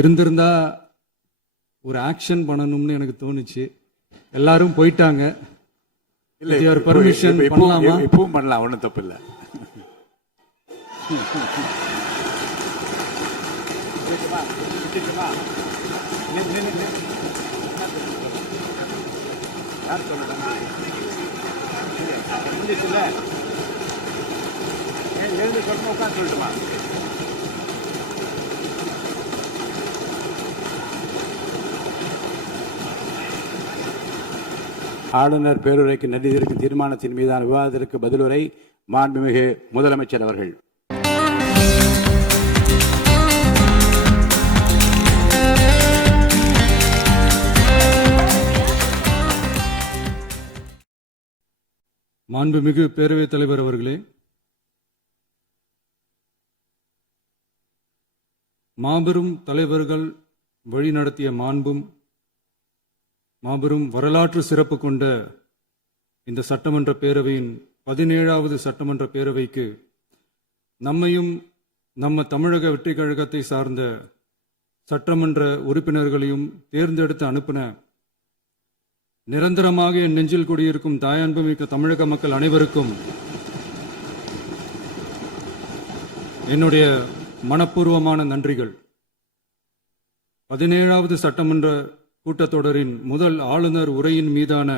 இருந்திருந்தா ஒரு ஆக்ஷன் பண்ணணும்னு எனக்கு தோணுச்சு. எல்லாரும் போயிட்டாங்க. இல்ல பர்மிஷன் பண்ணலாமா? இப்பவும் பண்ணலாம், ஒன்றும் தப்பு இல்லை. சொல்லட்டுமா? ஆளுநர் பேருரைக்கு நன்றி தெரிவிக்கும் தீர்மானத்தின் மீதான விவாதத்திற்கு பதிலுரை மாண்புமிகு முதலமைச்சர் அவர்கள். மாண்புமிகு பேரவைத் தலைவர் அவர்களே, மாபெரும் தலைவர்கள் வழிநடத்திய மாண்பும் மாபெரும் வரலாற்று சிறப்பு கொண்ட இந்த சட்டமன்ற பேரவையின் 17வது சட்டமன்ற பேரவைக்கு நம்மையும் நம்ம தமிழக வெற்றி கழகத்தை சார்ந்த சட்டமன்ற உறுப்பினர்களையும் தேர்ந்தெடுத்து அனுப்பின நிரந்தரமாக என் நெஞ்சில் குடியிருக்கும் தாயன்புமிக்க தமிழக மக்கள் அனைவருக்கும் என்னுடைய மனப்பூர்வமான நன்றிகள். 17வது சட்டமன்ற கூட்டத்தொடரின் முதல் ஆளுநர் உரையின் மீதான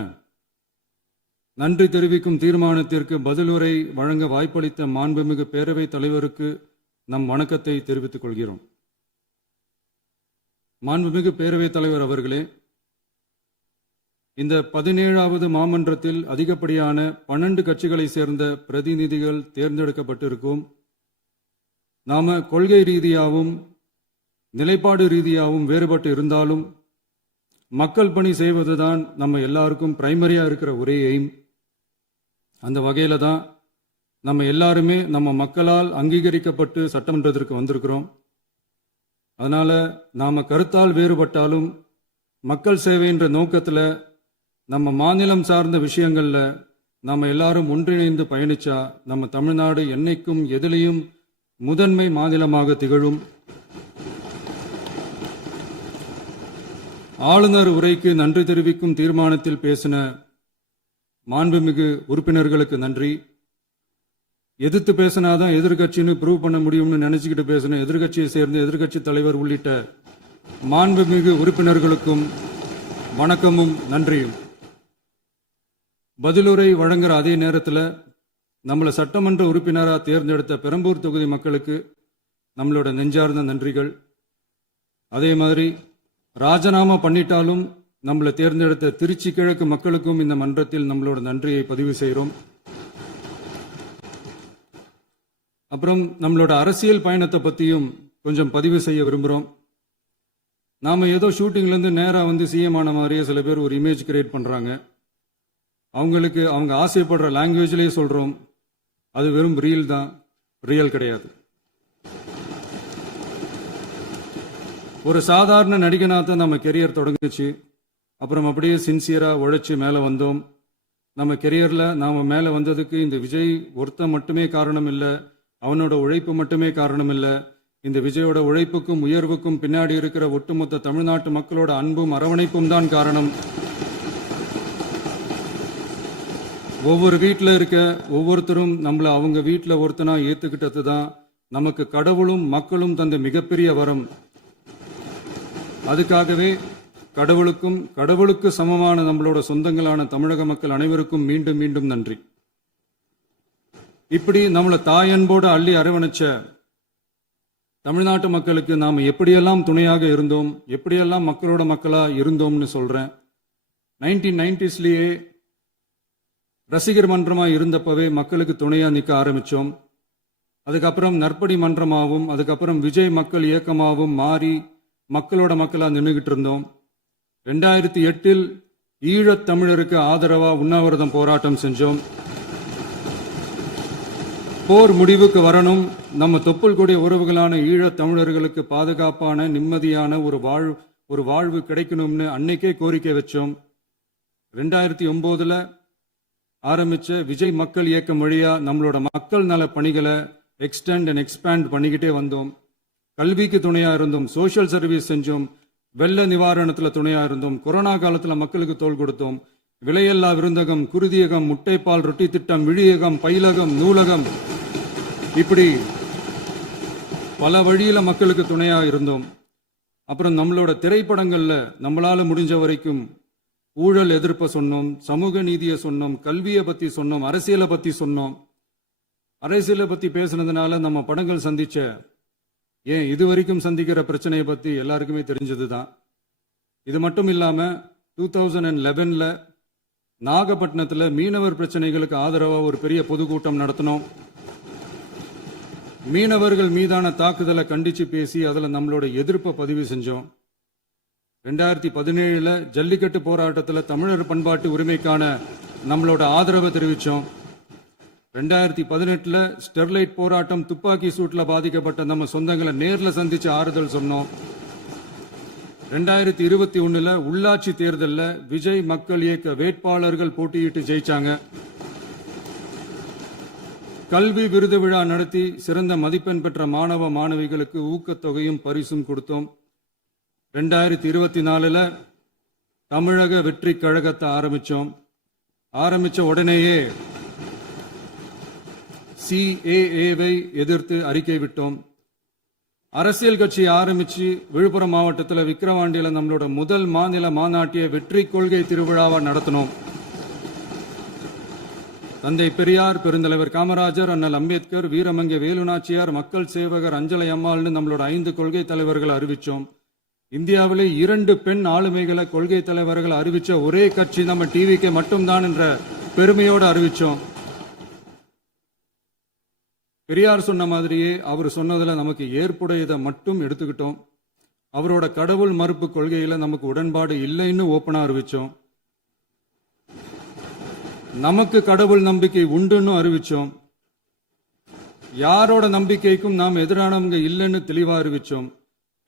நன்றி தெரிவிக்கும் தீர்மானத்திற்கு பதிலுரை வழங்க வாய்ப்பளித்த மாண்புமிகு பேரவைத் தலைவருக்கு நம் வணக்கத்தை தெரிவித்துக் கொள்கிறோம். மாண்புமிகு பேரவைத் தலைவர் அவர்களே, இந்த 17வது மாமன்றத்தில் அதிகப்படியான 12 கட்சிகளை சேர்ந்த பிரதிநிதிகள் தேர்ந்தெடுக்கப்பட்டிருக்கும். நாம கொள்கை ரீதியாகவும் நிலைப்பாடு ரீதியாகவும் வேறுபட்டு இருந்தாலும் மக்கள் பணி செய்வதுதான் நம்ம எல்லாருக்கும் பிரைமரியா இருக்கிற ஒரே எய்ம். அந்த வகையில தான் நம்ம எல்லாருமே நம்ம மக்களால் அங்கீகரிக்கப்பட்டு சட்டமன்றத்திற்கு வந்திருக்கிறோம். அதனால நாம கருத்தால் வேறுபட்டாலும் மக்கள் சேவை என்ற நோக்கத்தில் நம்ம மாநிலம் சார்ந்த விஷயங்கள்ல நாம எல்லாரும் ஒன்றிணைந்து பயணிச்சா நம்ம தமிழ்நாடு என்னைக்கும் எதிலையும் முதன்மை மாநிலமாக திகழும். ஆளுநர் உரைக்கு நன்றி தெரிவிக்கும் தீர்மானத்தில் பேசின மாண்புமிகு உறுப்பினர்களுக்கு நன்றி. எதிர்த்து பேசினாதான் எதிர்கட்சின்னு ப்ரூவ் பண்ண முடியும்னு நினைச்சுக்கிட்டு பேசின எதிர்கட்சியை சேர்ந்த எதிர்கட்சி தலைவர் உள்ளிட்ட மாண்புமிகு உறுப்பினர்களுக்கும் வணக்கமும் நன்றியும். பதிலுரை வழங்குற அதே நேரத்தில் நம்மளை சட்டமன்ற உறுப்பினராக தேர்ந்தெடுத்த பெரம்பூர் தொகுதி மக்களுக்கு நம்மளோட நெஞ்சார்ந்த நன்றிகள். அதே மாதிரி ராஜினாமா பண்ணிட்டாலும் நம்மளை தேர்ந்தெடுத்த திருச்சி கிழக்கு மக்களுக்கும் இந்த மன்றத்தில் நம்மளோட நன்றியை பதிவு செய்கிறோம். அப்புறம் நம்மளோட அரசியல் பயணத்தை பற்றியும் கொஞ்சம் பதிவு செய்ய விரும்புகிறோம். நாம் ஏதோ ஷூட்டிங்லேருந்து நேராக வந்து சிஎம் ஆன மாதிரியே சில பேர் ஒரு இமேஜ் கிரியேட் பண்ணுறாங்க. அவங்களுக்கு அவங்க ஆசைப்படுற லாங்குவேஜ்லேயே சொல்கிறோம், அது வெறும் ரீல் தான், ரியல் கிடையாது. ஒரு சாதாரண நடிகனாக தான் நம்ம கெரியர் தொடங்குச்சு. அப்புறம் அப்படியே சின்சியராக உழைச்சி மேலே வந்தோம். நம்ம கெரியரில் நாம் மேலே வந்ததுக்கு இந்த விஜய் ஒருத்தன் மட்டுமே காரணம் இல்லை, அவனோட உழைப்பு மட்டுமே காரணம் இல்லை. இந்த விஜயோட உழைப்புக்கும் உயர்வுக்கும் பின்னாடி இருக்கிற ஒட்டுமொத்த தமிழ்நாட்டு மக்களோட அன்பும் அரவணைப்பும் தான் காரணம். ஒவ்வொரு வீட்டில் இருக்க ஒவ்வொருத்தரும் நம்மளை அவங்க வீட்டில் ஒருத்தனா ஏற்றுக்கிட்டது தான் நமக்கு கடவுளும் மக்களும் தந்த மிகப்பெரிய வரம். அதுக்காகவே கடவுளுக்கு சமமான நம்மளோட சொந்தங்களான தமிழக மக்கள் அனைவருக்கும் மீண்டும் மீண்டும் நன்றி. இப்படி நம்மளை தாயன்போடு அள்ளி அரவணைச்ச தமிழ்நாட்டு மக்களுக்கு நாம் எப்படியெல்லாம் துணையாக இருந்தோம், எப்படியெல்லாம் மக்களோட மக்களா இருந்தோம்னு சொல்றேன். 1990ஸ்லயே ரசிகர் மன்றமா இருந்தப்பவே மக்களுக்கு துணையா நிற்க ஆரம்பிச்சோம். அதுக்கப்புறம் நற்படி மன்றமாகவும் அதுக்கப்புறம் விஜய் மக்கள் இயக்கமாகவும் மாறி மக்களோட மக்களா நின்றுகிட்டு இருந்தோம். 2008 ஈழத் தமிழருக்கு ஆதரவா உண்ணாவிரதம் போராட்டம் செஞ்சோம். போர் முடிவுக்கு வரணும், நம்ம தொப்புள் கூடிய உறவுகளான ஈழத் தமிழர்களுக்கு பாதுகாப்பான நிம்மதியான ஒரு வாழ்வு கிடைக்கணும்னு அன்னைக்கே கோரிக்கை வச்சோம். 2009 ஆரம்பிச்ச விஜய் மக்கள் இயக்கம் வழியா நம்மளோட மக்கள் நல பணிகளை எக்ஸ்டெண்ட் அண்ட் எக்ஸ்பேண்ட் பண்ணிக்கிட்டே வந்தோம். கல்விக்கு துணையா இருந்தோம், சோஷியல் சர்வீஸ் செஞ்சோம், வெள்ள நிவாரணத்துல துணையா இருந்தோம், கொரோனா காலத்துல மக்களுக்கு தோள் கொடுத்தோம், விலையில்லா விருந்தகம், குருதியகம், முட்டைப்பால் ரொட்டி திட்டம், விழியகம், பயிலகம், நூலகம், இப்படி பல வழியில மக்களுக்கு துணையா இருந்தோம். அப்புறம் நம்மளோட திரைப்படங்கள்ல நம்மளால முடிஞ்ச வரைக்கும் ஊழல் எதிர்ப்ப சொன்னோம், சமூக நீதியை சொன்னோம், கல்வியை பத்தி சொன்னோம், அரசியலை பத்தி சொன்னோம். அரசியலை பத்தி பேசுனதுனால நம்ம படங்கள் சந்திச்ச இதுவரைக்கும் சந்திக்கிற பிரச்சனையை பத்தி எல்லாருக்குமே தெரிஞ்சதுதான். இது மட்டும் இல்லாம 2011 நாகப்பட்டினத்துல மீனவர் பிரச்சனைகளுக்கு ஆதரவா ஒரு பெரிய பொதுக்கூட்டம் நடத்தினோம். மீனவர்கள் மீதான தாக்குதலை கண்டிச்சு பேசி அதுல நம்மளோட எதிர்ப்பை பதிவு செஞ்சோம். 2017 ஜல்லிக்கட்டு போராட்டத்தில் தமிழர் பண்பாட்டு உரிமைக்கான நம்மளோட ஆதரவை தெரிவித்தோம். 2018 ஸ்டெர்லைட் போராட்டம், துப்பாக்கி சூட்டில் பாதிக்கப்பட்ட நம்ம சொந்தங்களை நேரில் சந்திச்சு ஆறுதல் சொன்னோம். 2021 உள்ளாட்சி தேர்தலில் விஜய் மக்கள் இயக்க வேட்பாளர்கள் போட்டியிட்டு ஜெயிச்சாங்க. கல்வி விருது விழா நடத்தி சிறந்த மதிப்பெண் பெற்ற மாணவ மாணவிகளுக்கு ஊக்கத்தொகையும் பரிசும் கொடுத்தோம். 2024 தமிழக வெற்றி கழகத்தை ஆரம்பிச்ச உடனேயே CAA-வை எதிர்த்து அறிக்கை விட்டோம். அரசியல் கட்சி ஆரம்பிச்சு விழுப்புரம் மாவட்டத்தில் விக்கிரவாண்டியில் நம்மளோட முதல் மாநில மாநாட்டிய வெற்றி கொள்கை திருவிழாவை நடத்தினோம். தந்தை பெரியார், பெருந்தலைவர் காமராஜர், அண்ணல் அம்பேத்கர், வீரமங்கை வேலுநாச்சியார், மக்கள் சேவகர் அஞ்சலை அம்மாள்னு நம்மளோட 5 கொள்கை தலைவர்களை அறிவிச்சோம். இந்தியாவிலே 2 பெண் ஆளுமைகளை கொள்கை தலைவர்கள் அறிவிச்ச ஒரே கட்சி நம்ம டிவிக்கு மட்டும்தான் என்ற பெருமையோடு அறிவிச்சோம். பெரியார் சொன்ன மாதிரியே அவர் சொன்னதுல நமக்கு ஏற்புடையதை மட்டும் எடுத்துக்கிட்டோம். அவரோட கடவுள் மறுப்பு கொள்கையில நமக்கு உடன்பாடு இல்லைன்னு ஓப்பனா அறிவிச்சோம். நமக்கு கடவுள் நம்பிக்கை உண்டுன்னு அறிவிச்சோம். யாரோட நம்பிக்கைக்கும் நாம் எதிரானவங்க இல்லைன்னு தெளிவா அறிவிச்சோம்.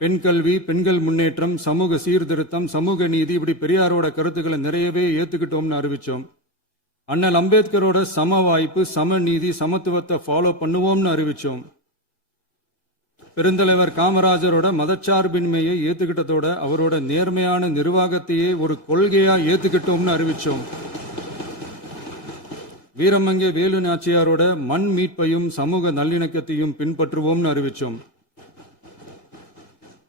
பெண் கல்வி, பெண்கள் முன்னேற்றம், சமூக சீர்திருத்தம், சமூக நீதி, இப்படி பெரியாரோட கருத்துக்களை நிறையவே ஏத்துக்கிட்டோம்னு அறிவிச்சோம். அண்ணல் அம்பேத்கரோட சம வாய்ப்பு, சமநீதி, சமத்துவத்தை ஃபாலோ பண்ணுவோம்னு அறிவிச்சோம். பெருந்தலைவர் காமராஜரோட மதச்சார்பின்மையை ஏத்துக்கிட்டதோட அவரோட நேர்மையான நிர்வாகத்தையே ஒரு கொள்கையா ஏத்துக்கிட்டோம்னு அறிவிச்சோம். வீரமங்கை வேலு நாச்சியாரோட மண் மீட்பையும் சமூக நல்லிணக்கத்தையும் பின்பற்றுவோம்னு அறிவிச்சோம்.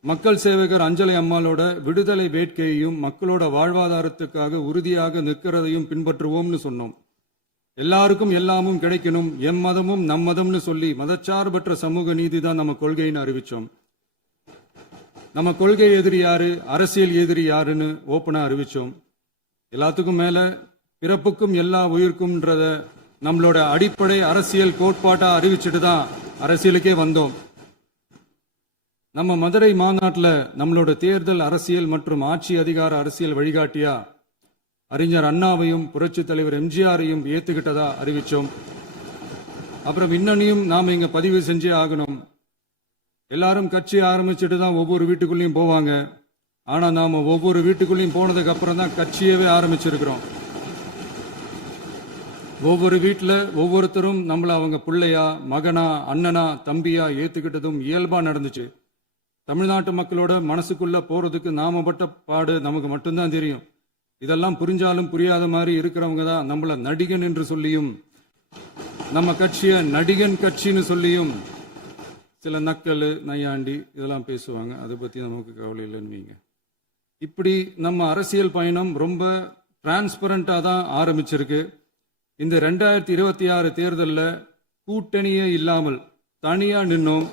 மக்கள் சேவகர் அஞ்சலை அம்மாளோட விடுதலை வேட்கையையும் மக்களோட வாழ்வாதாரத்துக்காக உறுதியாக நிற்கிறதையும் பின்பற்றுவோம்னு சொன்னோம். எல்லாருக்கும் எல்லாமும் கிடைக்கணும், எம் மதமும் நம் மதம்னு சொல்லி மதச்சார்பற்ற சமூக நீதி தான் நம்ம கொள்கைன்னு அறிவிச்சோம். நம்ம கொள்கை எதிரி யாரு, அரசியல் எதிரி யாருன்னு ஓப்பனா அறிவிச்சோம். எல்லாத்துக்கும் மேல பிறப்புக்கும் எல்லா உயிர்க்கும்ன்றத நம்மளோட அடிப்படை அரசியல் கோட்பாட்டா அறிவிச்சுட்டு தான் அரசியலுக்கே வந்தோம். நம்ம மதுரை மாநாட்டில் நம்மளோட தேர்தல் அரசியல் மற்றும் ஆட்சி அதிகார அரசியல் வழிகாட்டியா அறிஞர் அண்ணாவையும் புரட்சி தலைவர் எம்ஜிஆரையும் ஏத்துக்கிட்டதா அறிவிச்சோம். அப்புறம் இன்னனையும் நாம இங்க பதிவு செஞ்சே ஆகணும். எல்லாரும் கட்சி ஆரம்பிச்சுட்டு தான் ஒவ்வொரு வீட்டுக்குள்ளேயும் போவாங்க. ஆனா நாம ஒவ்வொரு வீட்டுக்குள்ளேயும் போனதுக்கு அப்புறம் தான் கட்சியவே ஆரம்பிச்சிருக்கிறோம். ஒவ்வொரு வீட்டில் ஒவ்வொருத்தரும் நம்மள அவங்க பிள்ளையா, மகனா, அண்ணனா, தம்பியா ஏத்துக்கிட்டதும் இயல்பா நடந்துச்சு. தமிழ்நாட்டு மக்களோட மனசுக்குள்ள போறதுக்கு நாம பட்ட பாடு நமக்கு மட்டும்தான் தெரியும். இதெல்லாம் புரிஞ்சாலும் புரியாத மாதிரி இருக்கிறவங்க தான் நம்மள நடிகன் என்று சொல்லியும் நம்ம கட்சிய நடிகன் கட்சின்னு சொல்லியும் சில நக்கல், நையாண்டி இதெல்லாம் பேசுவாங்க. அதை பத்தி நமக்கு கவலை இல்லைன்னு. இப்படி நம்ம அரசியல் பயணம் ரொம்ப டிரான்ஸ்பரண்டா தான் ஆரம்பிச்சிருக்கு. இந்த 2026 தேர்தலில் கூட்டணியே இல்லாமல் தனியா நின்னோம்.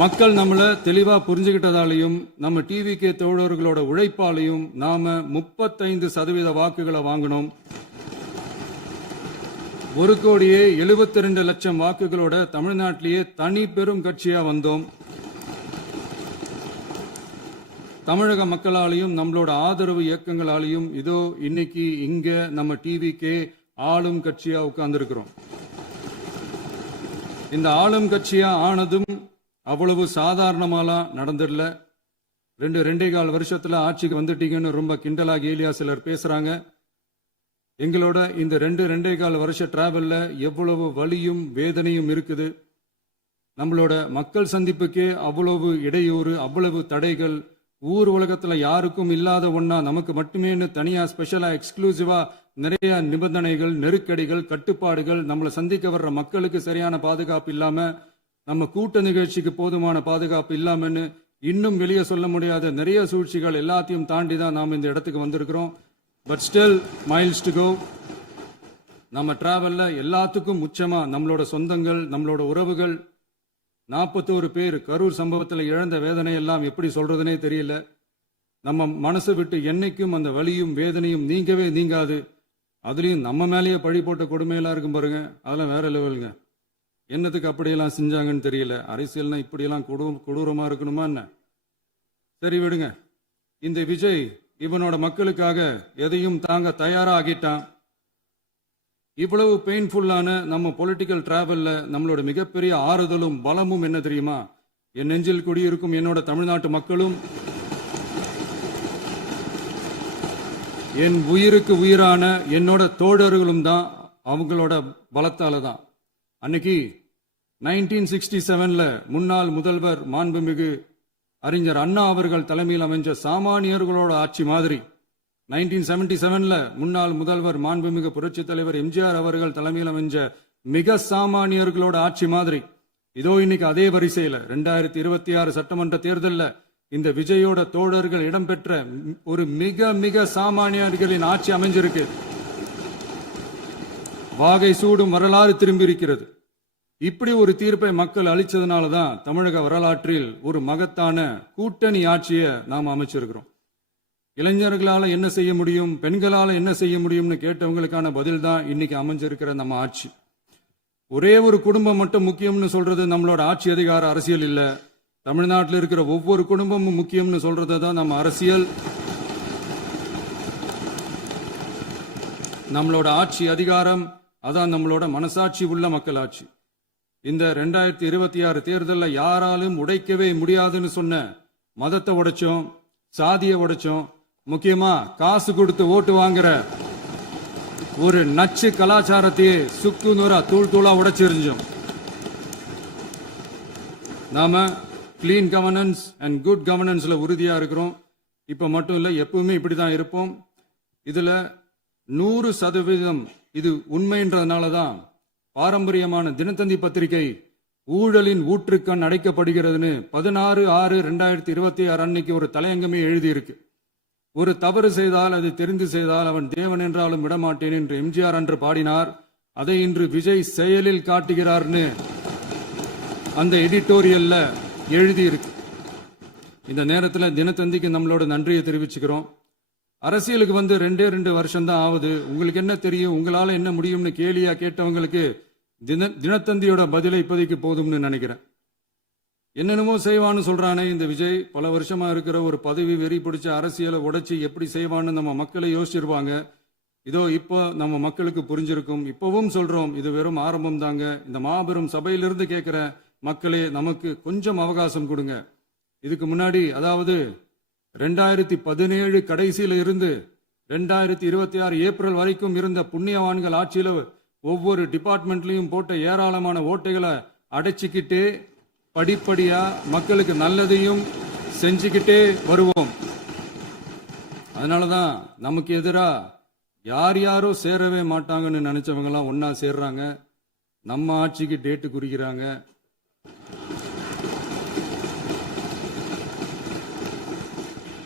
மக்கள் நம்மளை தெளிவா புரிஞ்சுக்கிட்டதாலையும் நம்ம டிவிகே தோழர்களோட உழைப்பாலையும் நாம 35% வாக்குகளை வாங்கினோம். 1,72,00,000 வாக்குகளோட தமிழ்நாட்டிலேயே தனி பெரும் கட்சியா வந்தோம். தமிழக மக்களாலையும் நம்மளோட ஆதரவு இயக்கங்களாலையும் இதோ இன்னைக்கு இங்க நம்ம டிவிகே ஆளும் கட்சியா உட்கார்ந்துருக்கிறோம். இந்த ஆளும் கட்சியா ஆனதும் அவ்வளவு சாதாரணமாலாம் நடந்துடல. 2.25 வருஷத்துல ஆட்சிக்கு வந்துட்டீங்கன்னு ரொம்ப கிண்டலா கேலியா சிலர் பேசுறாங்க. எங்களோட இந்த 2.25 வருஷ டிராவல்ல எவ்வளவு வலியும் வேதனையும் இருக்குது. நம்மளோட மக்கள் சந்திப்புக்கே அவ்வளவு இடையூறு, அவ்வளவு தடைகள், ஊர் உலகத்துல யாருக்கும் இல்லாத ஒண்ணா நமக்கு மட்டுமேன்னு தனியா ஸ்பெஷலா எக்ஸ்க்ளூசிவா நிறைய நிபந்தனைகள், நெருக்கடிகள், கட்டுப்பாடுகள், நம்மளை சந்திக்க வர்ற மக்களுக்கு சரியான பாதுகாப்பு இல்லாம, நம்ம கூட்ட நிகழ்ச்சிக்கு போதுமான பாதுகாப்பு இல்லாமன்னு இன்னும் வெளியே சொல்ல முடியாத நிறைய சூழ்ச்சிகள் எல்லாத்தையும் தாண்டி தான் நாம் இந்த இடத்துக்கு வந்திருக்கிறோம். But still miles to go. நம்ம டிராவல்ல எல்லாத்துக்கும் உச்சமா நம்மளோட சொந்தங்கள், நம்மளோட உறவுகள், 41 பேர் கரூர் சம்பவத்தில் இழந்த வேதனை எல்லாம் எப்படி சொல்றதுனே தெரியல. நம்ம மனசை விட்டு என்னைக்கும் அந்த வலியும் வேதனையும் நீங்கவே நீங்காது. அதுலயும் நம்ம மேலேயே பழி போட்ட கொடுமையெல்லாம் இருக்கும் பாருங்க, அதெல்லாம் வேற லெவலுங்க. என்னத்துக்கு அப்படியெல்லாம் செஞ்சாங்கன்னு தெரியல. அரசியல்னா இப்படியெல்லாம் கொடூரமா இருக்கணுமா என்ன? சரி விடுங்க. இந்த விஜய் இவனோட மக்களுக்காக எதையும் தாங்க தயாரா ஆகிட்டான். இவ்வளவு பெயின்ஃபுல்லான நம்ம பொலிட்டிக்கல் டிராவல்ல நம்மளோட மிகப்பெரிய ஆறுதலும் பலமும் என்ன தெரியுமா? என் நெஞ்சில் குடியிருக்கும் என்னோட தமிழ்நாட்டு மக்களும், என் உயிருக்கு உயிரான என்னோட தோழர்களும் தான். அவங்களோட பலத்தால தான். அன்னைக்கு 1967 முன்னாள் முதல்வர் மாண்புமிகு அறிஞர் அண்ணா அவர்கள் தலைமையில் அமைஞ்ச சாமானியர்களோட ஆட்சி மாதிரி, 1977 முன்னாள் முதல்வர் மாண்புமிகு புரட்சி தலைவர் எம்ஜிஆர் அவர்கள் தலைமையில் அமைஞ்ச மிக சாமானியர்களோட ஆட்சி மாதிரி, இதோ இன்னைக்கு அதே வரிசையில 2026 சட்டமன்ற தேர்தலில் இந்த விஜயோட தோழர்கள் இடம்பெற்ற ஒரு மிக மிக சாமானியர்களின் ஆட்சி அமைஞ்சிருக்கு. வாகை சூடும் வரலாறு திரும்பி இருக்கிறது. இப்படி ஒரு தீர்ப்பை மக்கள் அளிச்சதுனால தான் தமிழக வரலாற்றில் ஒரு மகத்தான கூட்டணி ஆட்சியை நாம் அமைச்சிருக்கிறோம். இளைஞர்களால என்ன செய்ய முடியும், பெண்களால என்ன செய்ய முடியும்னு கேட்டவங்களுக்கான பதில் தான் இன்னைக்கு அமைஞ்சிருக்கிற நம்ம ஆட்சி. ஒரே ஒரு குடும்பம் மட்டும் முக்கியம்னு சொல்றது நம்மளோட ஆட்சி அதிகார அரசியல் இல்ல. தமிழ்நாட்டில் இருக்கிற ஒவ்வொரு குடும்பமும் முக்கியம்னு சொல்றது தான் நம்ம அரசியல். நம்மளோட ஆட்சி அதிகாரம் அதான் நம்மளோட மனசாட்சி உள்ள மக்களாட்சி. இந்த 2026 தேர்தலில் யாராலும் உடைக்கவே முடியாதுன்னு சொன்ன மதத்தை உடைச்சோம், சாதியை உடைச்சோம், முக்கியமா காசு கொடுத்து ஓட்டு வாங்குற ஒரு நச்சு கலாச்சாரத்தையே சுக்கு நூறா தூள் தூளா உடைச்சிருந்தோம். நாம கிளீன் கவர்னன்ஸ் அண்ட் குட் கவர்னன்ஸ்ல உறுதியா இருக்கிறோம். இப்ப மட்டும் இல்ல, எப்பவுமே இப்படிதான் இருப்போம். இதுல 100% இது உண்மைன்றதுனால தான் பாரம்பரியமான தினத்தந்தி பத்திரிகை ஊழலின் ஊற்றுக்கண் அடைக்கப்படுகிறதுன்னு 16/6/2026 அன்னைக்கு ஒரு தலையங்கமே எழுதியிருக்கு. ஒரு தவறு செய்தால், அது தெரிந்து செய்தால் அவன் தேவன் என்றாலும் விடமாட்டேன் என்று எம்ஜிஆர் அன்று பாடினார். அதை இன்று விஜய் செயலில் காட்டுகிறார்னு அந்த எடிட்டோரியல்ல எழுதியிருக்கு. இந்த நேரத்தில் தினத்தந்திக்கு நம்மளோட நன்றியை தெரிவிச்சுக்கிறோம். அரசியலுக்கு வந்து 2 வருஷம் தான் ஆகுது. உங்களுக்கு என்ன தெரியும், உங்களால என்ன முடியும்னு கேலியா கேட்டவங்களுக்கு தினத்தந்தியோட பதிலை இப்போதைக்கு போதும்னு நினைக்கிறேன். என்னென்னமோ செய்வான்னு சொல்றானே இந்த விஜய், பல வருஷமா இருக்கிற ஒரு பதவி வெறி பிடிச்ச அரசியலை உடைச்சி எப்படி செய்வான்னு நம்ம மக்களை யோசிச்சிருவாங்க. இதோ இப்போ நம்ம மக்களுக்கு புரிஞ்சிருக்கும். இப்பவும் சொல்றோம், இது வெறும் ஆரம்பம் தாங்க. இந்த மாபெரும் சபையிலிருந்து கேட்கிற மக்களே, நமக்கு கொஞ்சம் அவகாசம் கொடுங்க. இதுக்கு முன்னாடி, அதாவது 2017 கடைசியில இருந்து 2026 ஏப்ரல் வரைக்கும் இருந்த புண்ணியவான்கள் ஆட்சியில ஒவ்வொரு டிபார்ட்மெண்ட்லயும் போட்ட ஏராளமான ஓட்டைகளை அடைச்சிக்கிட்டே படிப்படியா மக்களுக்கு நல்லதையும் செஞ்சுக்கிட்டே வருவோம். அதனாலதான் நமக்கு எதிரா யார் யாரோ சேரவே மாட்டாங்கன்னு நினைச்சவங்க எல்லாம் ஒன்னா சேர்றாங்க. நம்ம ஆட்சிக்கு டேட்டு குறிக்கிறாங்க.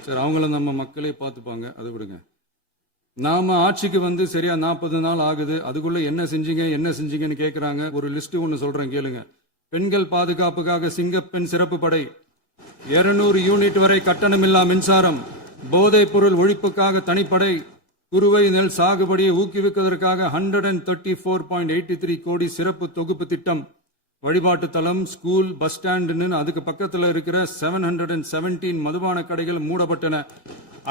சரி, அவங்கள நம்ம மக்களே பார்த்துப்பாங்க, அதை விடுங்க. நாம ஆட்சிக்கு வந்து சரியா 40 நாள் ஆகுது. அதுக்குள்ள என்ன செஞ்சீங்கன்னு கேட்கிறாங்க. ஒரு லிஸ்ட் ஒன்று சொல்றேன் கேளுங்க. பெண்கள் பாதுகாப்புக்காக சிங்கப்பெண் சிறப்பு படை, 200 யூனிட் வரை கட்டணமில்லா மின்சாரம், போதைப் பொருள் ஒழிப்புக்காக தனிப்படை, குறுவை நெல் சாகுபடியை ஊக்குவிப்பதற்காக 134.83 கோடி சிறப்பு தொகுப்பு திட்டம், வழிபாட்டு தலம், ஸ்கூல், பஸ் ஸ்டாண்டுன்னு அதுக்கு பக்கத்தில் இருக்கிற 717 மதுபான கடைகள் மூடப்பட்டன.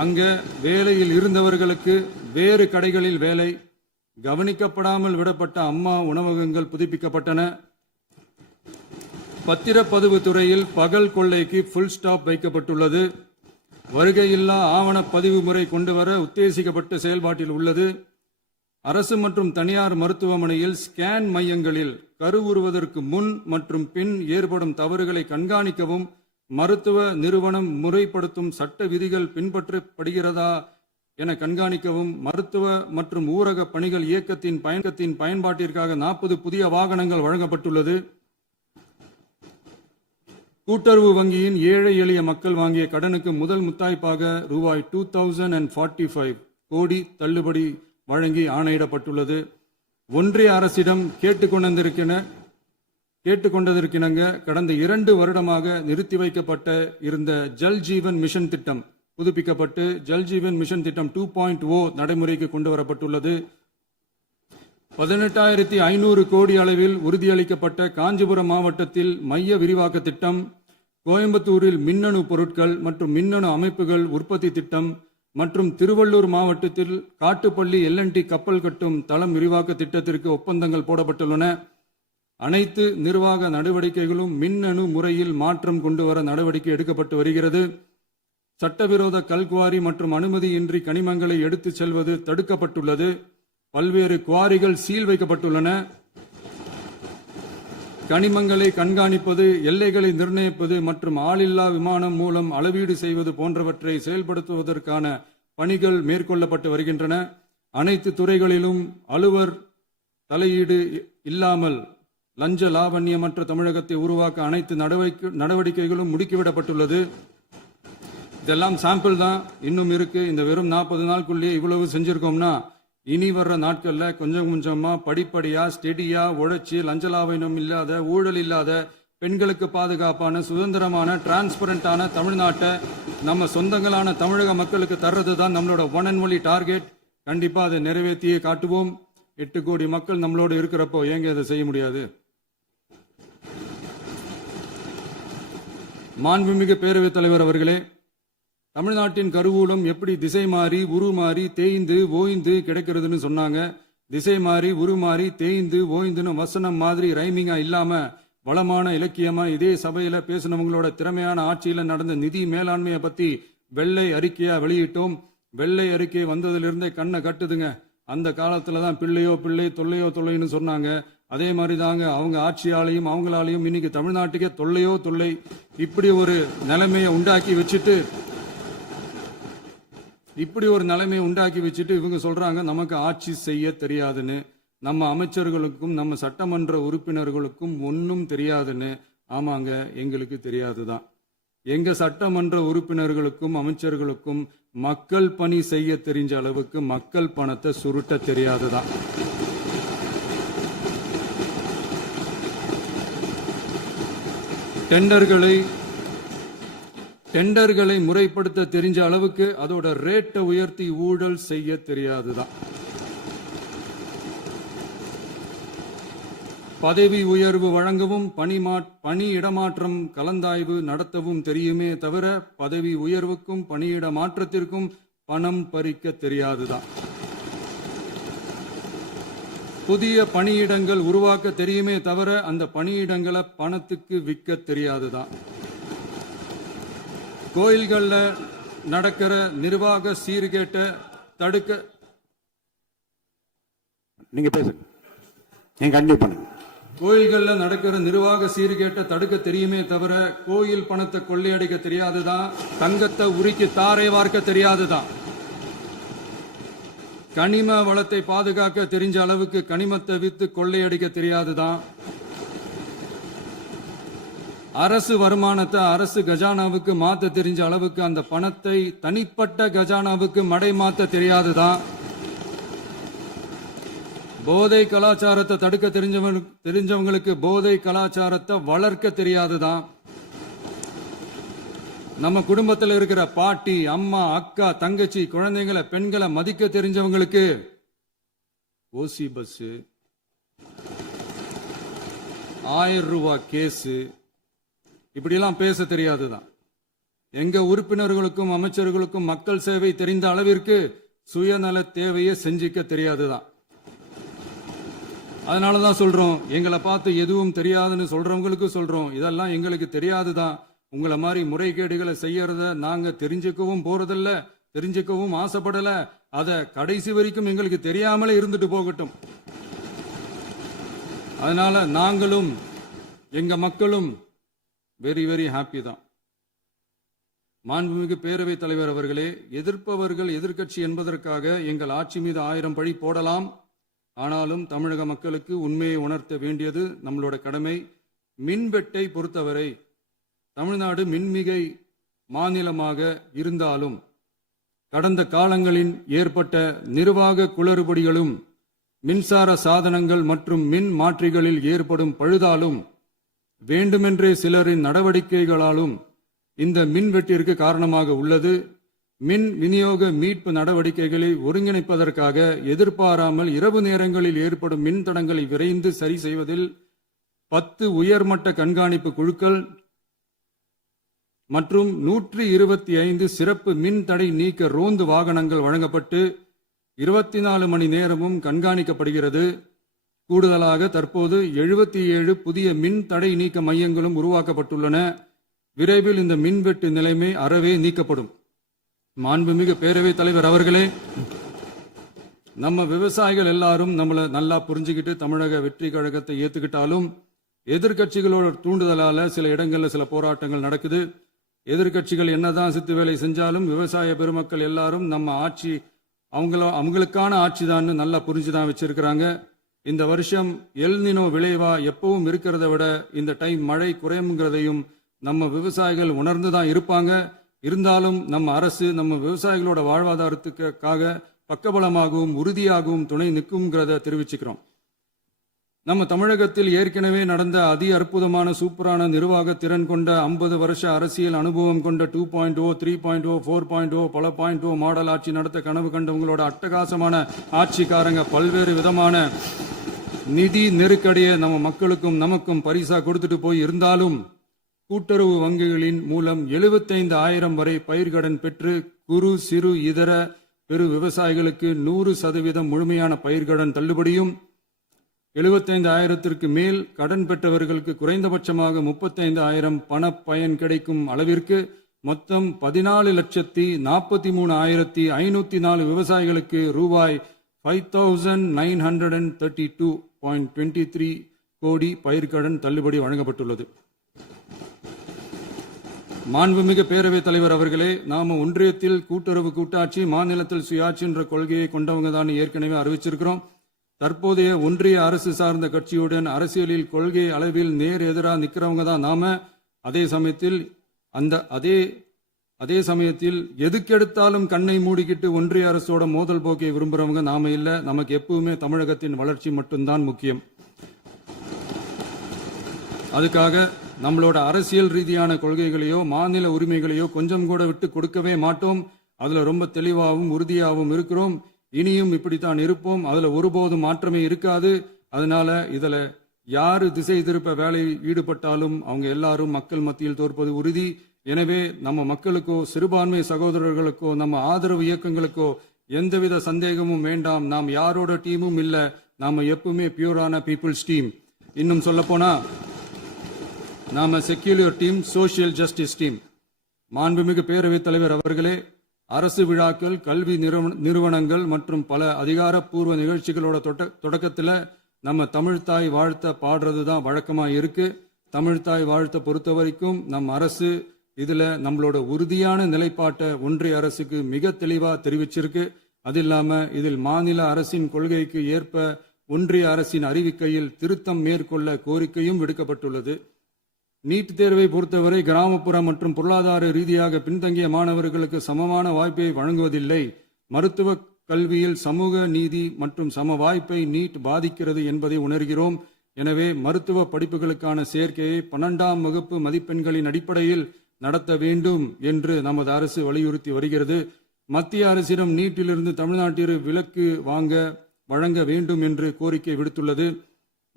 அங்க வேலையில் இருந்தவர்களுக்கு வேறு கடைகளில் வேலை, கவனிக்கப்படாமல் விடப்பட்ட அம்மா உணவகங்கள் புதுப்பிக்கப்பட்டன. பத்திரப்பதிவு துறையில் பகல் கொள்ளைக்கு ஃபுல் ஸ்டாப் வைக்கப்பட்டுள்ளது. வருகையில்லா ஆவண பதிவு முறை கொண்டு வர உத்தேசிக்கப்பட்ட செயல்பாட்டில் உள்ளது. அரசு மற்றும் தனியார் மருத்துவமனையில் ஸ்கேன் மையங்களில் கருவுறுவதற்கு முன் மற்றும் பின் ஏற்படும் தவறுகளை கண்காணிக்கவும், மருத்துவ நிறுவனம் முறைப்படுத்தும் சட்ட விதிகள் பின்பற்றப்படுகிறதா என கண்காணிக்கவும், மருத்துவ மற்றும் ஊரக பணிகள் இயக்கத்தின் பயன்பாட்டிற்காக 40 புதிய வாகனங்கள் வழங்கப்பட்டுள்ளது. கூட்டுறவு வங்கியின் ஏழை எளிய மக்கள் வாங்கிய கடனுக்கு முதல் முத்தாய்ப்பாக ரூபாய் 2045 கோடி தள்ளுபடி வழங்கி ஆணையிடப்பட்டுள்ளது. ஒன்றிய அரசிடம் கேட்டுக்கொண்டதற்கிணங்க கடந்த 2 வருடமாக நிறுத்தி வைக்கப்பட்ட இருந்த ஜல் ஜீவன் மிஷன் திட்டம் புதுப்பிக்கப்பட்டு ஜல் ஜீவன் மிஷன் திட்டம் 2.0 நடைமுறைக்கு கொண்டு வரப்பட்டுள்ளது. 18,500 கோடி அளவில் உறுதியளிக்கப்பட்ட காஞ்சிபுரம் மாவட்டத்தில் மைய விரிவாக்க திட்டம், கோயம்புத்தூரில் மின்னணு பொருட்கள் மற்றும் மின்னணு அமைப்புகள் உற்பத்தி திட்டம் மற்றும் திருவள்ளூர் மாவட்டத்தில் காட்டுப்பள்ளி LNT கப்பல் கட்டும் தளம் விரிவாக்க திட்டத்திற்கு ஒப்பந்தங்கள் போடப்பட்டுள்ளன. அனைத்து நிர்வாக நடவடிக்கைகளும் மின்னணு முறையில் மாற்றம் கொண்டு வர நடவடிக்கை எடுக்கப்பட்டு வருகிறது. சட்டவிரோத கல்குவாரி மற்றும் அனுமதியின்றி கனிமங்களை எடுத்துச் செல்வது தடுக்கப்பட்டுள்ளது. பல்வேறு குவாரிகள் சீல் வைக்கப்பட்டுள்ளன. கனிமங்களை கண்காணிப்பது, எல்லைகளை நிர்ணயிப்பது மற்றும் ஆளில்லா விமானம் மூலம் அளவீடு செய்வது போன்றவற்றை செயல்படுத்துவதற்கான பணிகள் மேற்கொள்ளப்பட்டு வருகின்றன. அனைத்து துறைகளிலும் அலுவலர் தலையீடு இல்லாமல் லஞ்ச லாவண்யமற்ற தமிழகத்தை உருவாக்க அனைத்து நடவடிக்கைகளும் முடுக்கிவிடப்பட்டுள்ளது. இதெல்லாம் சாம்பிள் தான், இன்னும் இருக்கு. இந்த வெறும் 40 நாளுக்குள்ளேயே இவ்வளவு செஞ்சிருக்கோம்னா இனி வர்ற நாட்கள்ல கொஞ்சம் கொஞ்சமா படிப்படியா ஸ்டெடியா உழைச்சி லஞ்சலாவணம் இல்லாத, ஊழல் இல்லாத, பெண்களுக்கு பாதுகாப்பான, சுதந்திரமான, டிரான்ஸ்பரண்டான தமிழ்நாட்டை நம்ம சொந்தங்களான தமிழக மக்களுக்கு தர்றது தான் நம்மளோட ஒன் அண்ட் ஒன்லி டார்கெட். கண்டிப்பா அதை நிறைவேற்றியே காட்டுவோம். 8 கோடி மக்கள் நம்மளோட இருக்கிறப்போ ஏங்க அதை செய்ய முடியாது? மாண்புமிகு பேரவைத் தலைவர் அவர்களே, தமிழ்நாட்டின் கருவூலம் எப்படி திசை மாறி உருமாறி தேய்ந்து ஓய்ந்து கிடைக்கிறதுன்னு சொன்னாங்க. திசை மாறி உருமாறி தேய்ந்து ஓய்ந்துன்னு வசனம் மாதிரி ரைமிங்கா இல்லாம வளமான இலக்கியமா இதே சபையில பேசினவங்களோட திறமையான ஆட்சியில நடந்த நிதி மேலாண்மையை பத்தி வெள்ளை அறிக்கையா வெளியிட்டோம். வெள்ளை அறிக்கை வந்ததிலிருந்தே கண்ணை கட்டுதுங்க. அந்த காலத்துலதான் பிள்ளையோ பிள்ளை தொல்லையோ தொல்லைன்னு சொன்னாங்க. அதே மாதிரி தாங்க அவங்க ஆட்சியாலையும் அவங்களாலையும் இன்னைக்கு தமிழ்நாட்டுக்கே தொல்லையோ தொல்லை. இப்படி ஒரு நிலைமையை உண்டாக்கி வச்சுட்டு இவங்க சொல்றாங்க நமக்கு ஆட்சி செய்ய தெரியாதுன்னு. நம்ம அமைச்சர்களுக்கும் நம்ம சட்டமன்ற உறுப்பினர்களுக்கும் ஒன்னும் தெரியாதுன்னு. ஆமாங்க, எங்களுக்கு தெரியாதுதான். எங்க சட்டமன்ற உறுப்பினர்களுக்கும் அமைச்சர்களுக்கும் மக்கள் பணி செய்ய தெரிஞ்ச அளவுக்கு மக்கள் பணத்தை சுருட்ட தெரியாதுதான். டெண்டர்களை முறைப்படுத்த தெரிஞ்ச அளவுக்கு அதோட ரேட்டை உயர்த்தி ஊழல் செய்ய தெரியாதுதான். பதவி உயர்வு வழங்கவும் பணி இடமாற்றம் கலந்தாய்வு நடத்தவும் தெரியுமே தவிர பதவி உயர்வுக்கும் பணியிட மாற்றத்திற்கும் பணம் பறிக்க தெரியாதுதான். புதிய பணியிடங்கள் உருவாக்க தெரியுமே தவிர அந்த பணியிடங்களை பணத்துக்கு விற்க தெரியாதுதான். கோயில்கள்ல நடக்கிற நிர்வாக சீர்கேட்டை தடுக்க நீங்க பேசுங்க, நீங்க கண்டினியூ பண்ணுங்க. கோயில்கள்ல நடக்கிற நிர்வாக சீர்கேட்டை தடுக்க தெரியுமே தவிர கோயில் பணத்தை கொள்ளையடிக்க தெரியாதுதான். தங்கத்தை உருக்கி தாரை வார்க்க தெரியாதுதான். கனிம வளத்தை பாதுகாக்க தெரிஞ்ச அளவுக்கு கனிமத்தை வித்து கொள்ளையடிக்க தெரியாதுதான். அரசு வருமானத்தை அரசு கஜானாவுக்கு மாத்த தெரிஞ்ச அளவுக்கு அந்த பணத்தை தனிப்பட்ட கஜானாவுக்கு மடை மாத்த தெரியாதுதான். போதை கலாச்சாரத்தை தடுக்க தெரிஞ்சவங்களுக்கு போதை கலாச்சாரத்தை வளர்க்க தெரியாதுதான். நம்ம குடும்பத்தில் இருக்கிற பாட்டி, அம்மா, அக்கா, தங்கச்சி, குழந்தைங்களை, பெண்களை மதிக்க தெரிஞ்சவங்களுக்கு ஓசி பஸ், 1000 ரூபாய் கேஸ், இப்படியெல்லாம் பேச தெரியாதுதான். எங்க உறுப்பினர்களுக்கும் அமைச்சர்களுக்கும் மக்கள் சேவை தெரிந்த அளவிற்கு சுயநல தேவையை செஞ்சிக்க தெரியாதுதான். அதனாலதான் சொல்றோம், எங்களை பார்த்து எதுவும் தெரியாதுன்னு சொல்றவங்களுக்கு சொல்றோம், இதெல்லாம் எங்களுக்கு தெரியாதுதான். உங்களை மாதிரி முறைகேடுகளை செய்யறத நாங்க தெரிஞ்சுக்கவும் போறதில்ல, தெரிஞ்சுக்கவும் ஆசைப்படல. அத கடைசி வரைக்கும் எங்களுக்கு தெரியாமலே இருந்துட்டு போகட்டும். அதனால நாங்களும் எங்க மக்களும் வெரி வெரி ஹாப்பி தான். மாண்புமிகு பேரவைத் தலைவர் அவர்களே, எதிர்ப்பவர்கள் எதிர்க்கட்சி என்பதற்காக எங்கள் ஆட்சி மீது 1000 பழி போடலாம். ஆனாலும் தமிழக மக்களுக்கு உண்மையை உணர்த்த வேண்டியது நம்மளோட கடமை. மின்வெட்டை பொறுத்தவரை தமிழ்நாடு மின்மிகை மாநிலமாக இருந்தாலும் கடந்த காலங்களில் ஏற்பட்ட நிர்வாக குளறுபடிகளும் மின்சார சாதனங்கள் மற்றும் மின் மாற்றிகளில் ஏற்படும் பழுதாலும் வேண்டுமென்றே சிலரின் நடவடிக்கைகளாலும் இந்த மின்வெட்டிற்கு காரணமாக உள்ளது. மின் விநியோக மீட்பு நடவடிக்கைகளை ஒருங்கிணைப்பதற்காக எதிர்பாராமல் இரவு நேரங்களில் ஏற்படும் மின் தடங்களை விரைந்து சரி செய்வதில் 10 உயர்மட்ட கண்காணிப்பு குழுக்கள் மற்றும் 125 சிறப்பு மின் தடை நீக்க ரோந்து வாகனங்கள் வழங்கப்பட்டு 24 மணி நேரமும் கண்காணிக்கப்படுகிறது. கூடுதலாக தற்போது 77 புதிய மின் தடை நீக்க மையங்களும் உருவாக்கப்பட்டுள்ளன. விரைவில் இந்த மின்வெட்டு நிலைமை அறவே நீக்கப்படும். மாண்புமிகு பேரவைத் தலைவர் அவர்களே, நம்ம விவசாயிகள் எல்லாரும் நம்மளை நல்லா புரிஞ்சுக்கிட்டு தமிழக வெற்றி கழகத்தை ஏத்துக்கிட்டாலும் எதிர்க்கட்சிகளோட தூண்டுதலால சில இடங்கள்ல சில போராட்டங்கள் நடக்குது. எதிர்க்கட்சிகள் என்னதான் சித்து வேலை செஞ்சாலும் விவசாய பெருமக்கள் எல்லாரும் நம்ம ஆட்சி அவங்களுக்கான ஆட்சி தான் நல்லா புரிஞ்சுதான் வச்சிருக்கிறாங்க. இந்த வருஷம் எல்னினோ விளைவா எப்பவும் இருக்கிறத விட இந்த டைம் மழை குறையுங்கிறதையும் நம்ம விவசாயிகள் உணர்ந்துதான் இருப்பாங்க. இருந்தாலும் நம்ம அரசு நம்ம விவசாயிகளோட வாழ்வாதாரத்துக்காக பக்கபலமாகவும் உறுதியாகவும் துணை நிற்கும்ங்கிறத தெரிவிச்சுக்கிறோம். நம்ம தமிழகத்தில் ஏற்கனவே நடந்த அதி அற்புதமான சூப்பரான நிர்வாக திறன் கொண்ட 50 வருஷ அரசியல் அனுபவம் கொண்ட 2.0, 3.0, 4.0 பல 0.0 மாடல் ஆட்சி நடத்த கனவு கண்டவங்களோட அட்டகாசமான ஆட்சிக்காரங்க பல்வேறு விதமான நிதி நெருக்கடியை நம்ம மக்களுக்கும் நமக்கும் பரிசா கொடுத்துட்டு போய் இருந்தாலும் கூட்டுறவு வங்கிகளின் மூலம் 75,000 வரை பயிர்கடன் பெற்று குறு சிறு இதர பெரு விவசாயிகளுக்கு 100% முழுமையான பயிர்கடன் தள்ளுபடியும் 75,000க்கு மேல் கடன் பெற்றவர்களுக்கு குறைந்தபட்சமாக 35,000 பண பயன் கிடைக்கும் அளவிற்கு மொத்தம் 14,43,504 விவசாயிகளுக்கு ரூபாய் 5,932.23 கோடி பயிர்கடன் தள்ளுபடி வழங்கப்பட்டுள்ளது. மாண்புமிகு பேரவைத் தலைவர் அவர்களே, நாம ஒன்றியத்தில் கூட்டுறவு கூட்டாட்சி, மாநிலத்தில் சுயாட்சி என்ற கொள்கையை கொண்டவங்க தான் ஏற்கனவே அறிவிச்சிருக்கிறோம். தற்போதைய ஒன்றிய அரசு சார்ந்த கட்சியுடன் அரசியலில் கொள்கை அளவில் நேர் எதிராக நிற்கிறவங்க தான் நாம. அதே சமயத்தில் எதுக்கெடுத்தாலும் கண்ணை மூடிக்கிட்டு ஒன்றிய அரசோட மோதல் போக்கை விரும்புறவங்க நாம இல்ல. நமக்கு எப்பவுமே தமிழகத்தின் வளர்ச்சி மட்டும்தான் முக்கியம். அதுக்காக நம்மளோட அரசியல் ரீதியான கொள்கைகளையோ மாநில உரிமைகளையோ கொஞ்சம் கூட விட்டு கொடுக்கவே மாட்டோம். அதுல ரொம்ப தெளிவாகவும் உறுதியாகவும் இருக்கிறோம். இனியும் இப்படித்தான் இருப்போம். அதுல ஒருபோதும் மாற்றமே இருக்காது. அதனால இதுல யாரு திசை திருப்ப வேலையில் ஈடுபட்டாலும் அவங்க எல்லாரும் மக்கள் மத்தியில் தோற்பது உறுதி. எனவே நம்ம மக்களுக்கோ சிறுபான்மை சகோதரர்களுக்கோ நம்ம ஆதரவு இயக்கங்களுக்கோ எந்தவித சந்தேகமும் வேண்டாம். நாம் யாரோட டீமும் இல்ல. நாம எப்பவுமே பியூரான பீப்புள்ஸ் டீம். இன்னும் சொல்ல போனா நாம secular team, social justice team. மாண்புமிகு பேரவைத் தலைவர் அவர்களே, அரசு விழாக்கள், கல்வி நிறுவனங்கள் மற்றும் பல அதிகாரப்பூர்வ நிகழ்ச்சிகளோட தொடக்கத்தில் நம்ம தமிழ்தாய் வாழ்த்த பாடுறது தான் வழக்கமா இருக்கு. தமிழ்தாய் வாழ்த்த பொறுத்த வரைக்கும் நம் அரசு இதுல நம்மளோட உறுதியான நிலைப்பாட்டை ஒன்றிய அரசுக்கு மிக தெளிவா தெரிவிச்சிருக்கு. அது இல்லாம இதில் மாநில அரசின் கொள்கைக்கு ஏற்ப ஒன்றிய அரசின் அறிவிக்கையில் திருத்தம் மேற்கொள்ள கோரிக்கையும் விடுக்கப்பட்டுள்ளது. நீட் தேர்வை பொறுத்தவரை கிராமப்புற மற்றும் பொருளாதார ரீதியாக பின்தங்கிய மாணவர்களுக்கு சமமான வாய்ப்பை வழங்குவதில்லை. மருத்துவ கல்வியில் சமூக நீதி மற்றும் சம வாய்ப்பை நீட் பாதிக்கிறது என்பதை உணர்கிறோம். எனவே மருத்துவ படிப்புகளுக்கான சேர்க்கையை 12ஆம் வகுப்பு மதிப்பெண்களின் அடிப்படையில் நடத்த வேண்டும் என்று நமது அரசு வலியுறுத்தி வருகிறது. மத்திய அரசிடம் நீட்டிலிருந்து தமிழ்நாட்டிற்கு விலக்கு வழங்க வேண்டும் என்று கோரிக்கை விடுத்துள்ளது.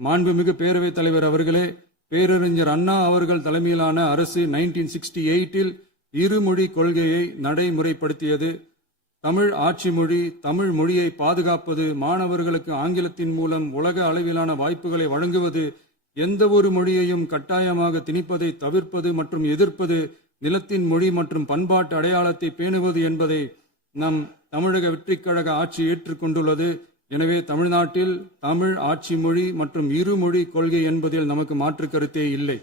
மாண்புமிகு பேரவைத் தலைவர் அவர்களே, பேரறிஞர் அண்ணா அவர்கள் தலைமையிலான அரசு 1968 இருமொழி கொள்கையை நடைமுறைப்படுத்தியது. தமிழ் ஆட்சி மொழி, தமிழ் மொழியை பாதுகாப்பது, மாணவர்களுக்கு ஆங்கிலத்தின் மூலம் உலக அளவிலான வாய்ப்புகளை வழங்குவது, எந்த ஒரு மொழியையும் கட்டாயமாக திணிப்பதை தவிர்ப்பது மற்றும் எதிர்ப்பது, நிலத்தின் மொழி மற்றும் பண்பாட்டு அடையாளத்தை பேணுவது என்பதை நம் தமிழக வெற்றிக் கழக ஆட்சி ஏற்றுக்கொண்டுள்ளது. எனவே தமிழ்நாட்டில் தமிழ் ஆட்சி மொழி மற்றும் இருமொழி கொள்கை என்பதில் நமக்கு மாற்று கருத்தே இல்லை.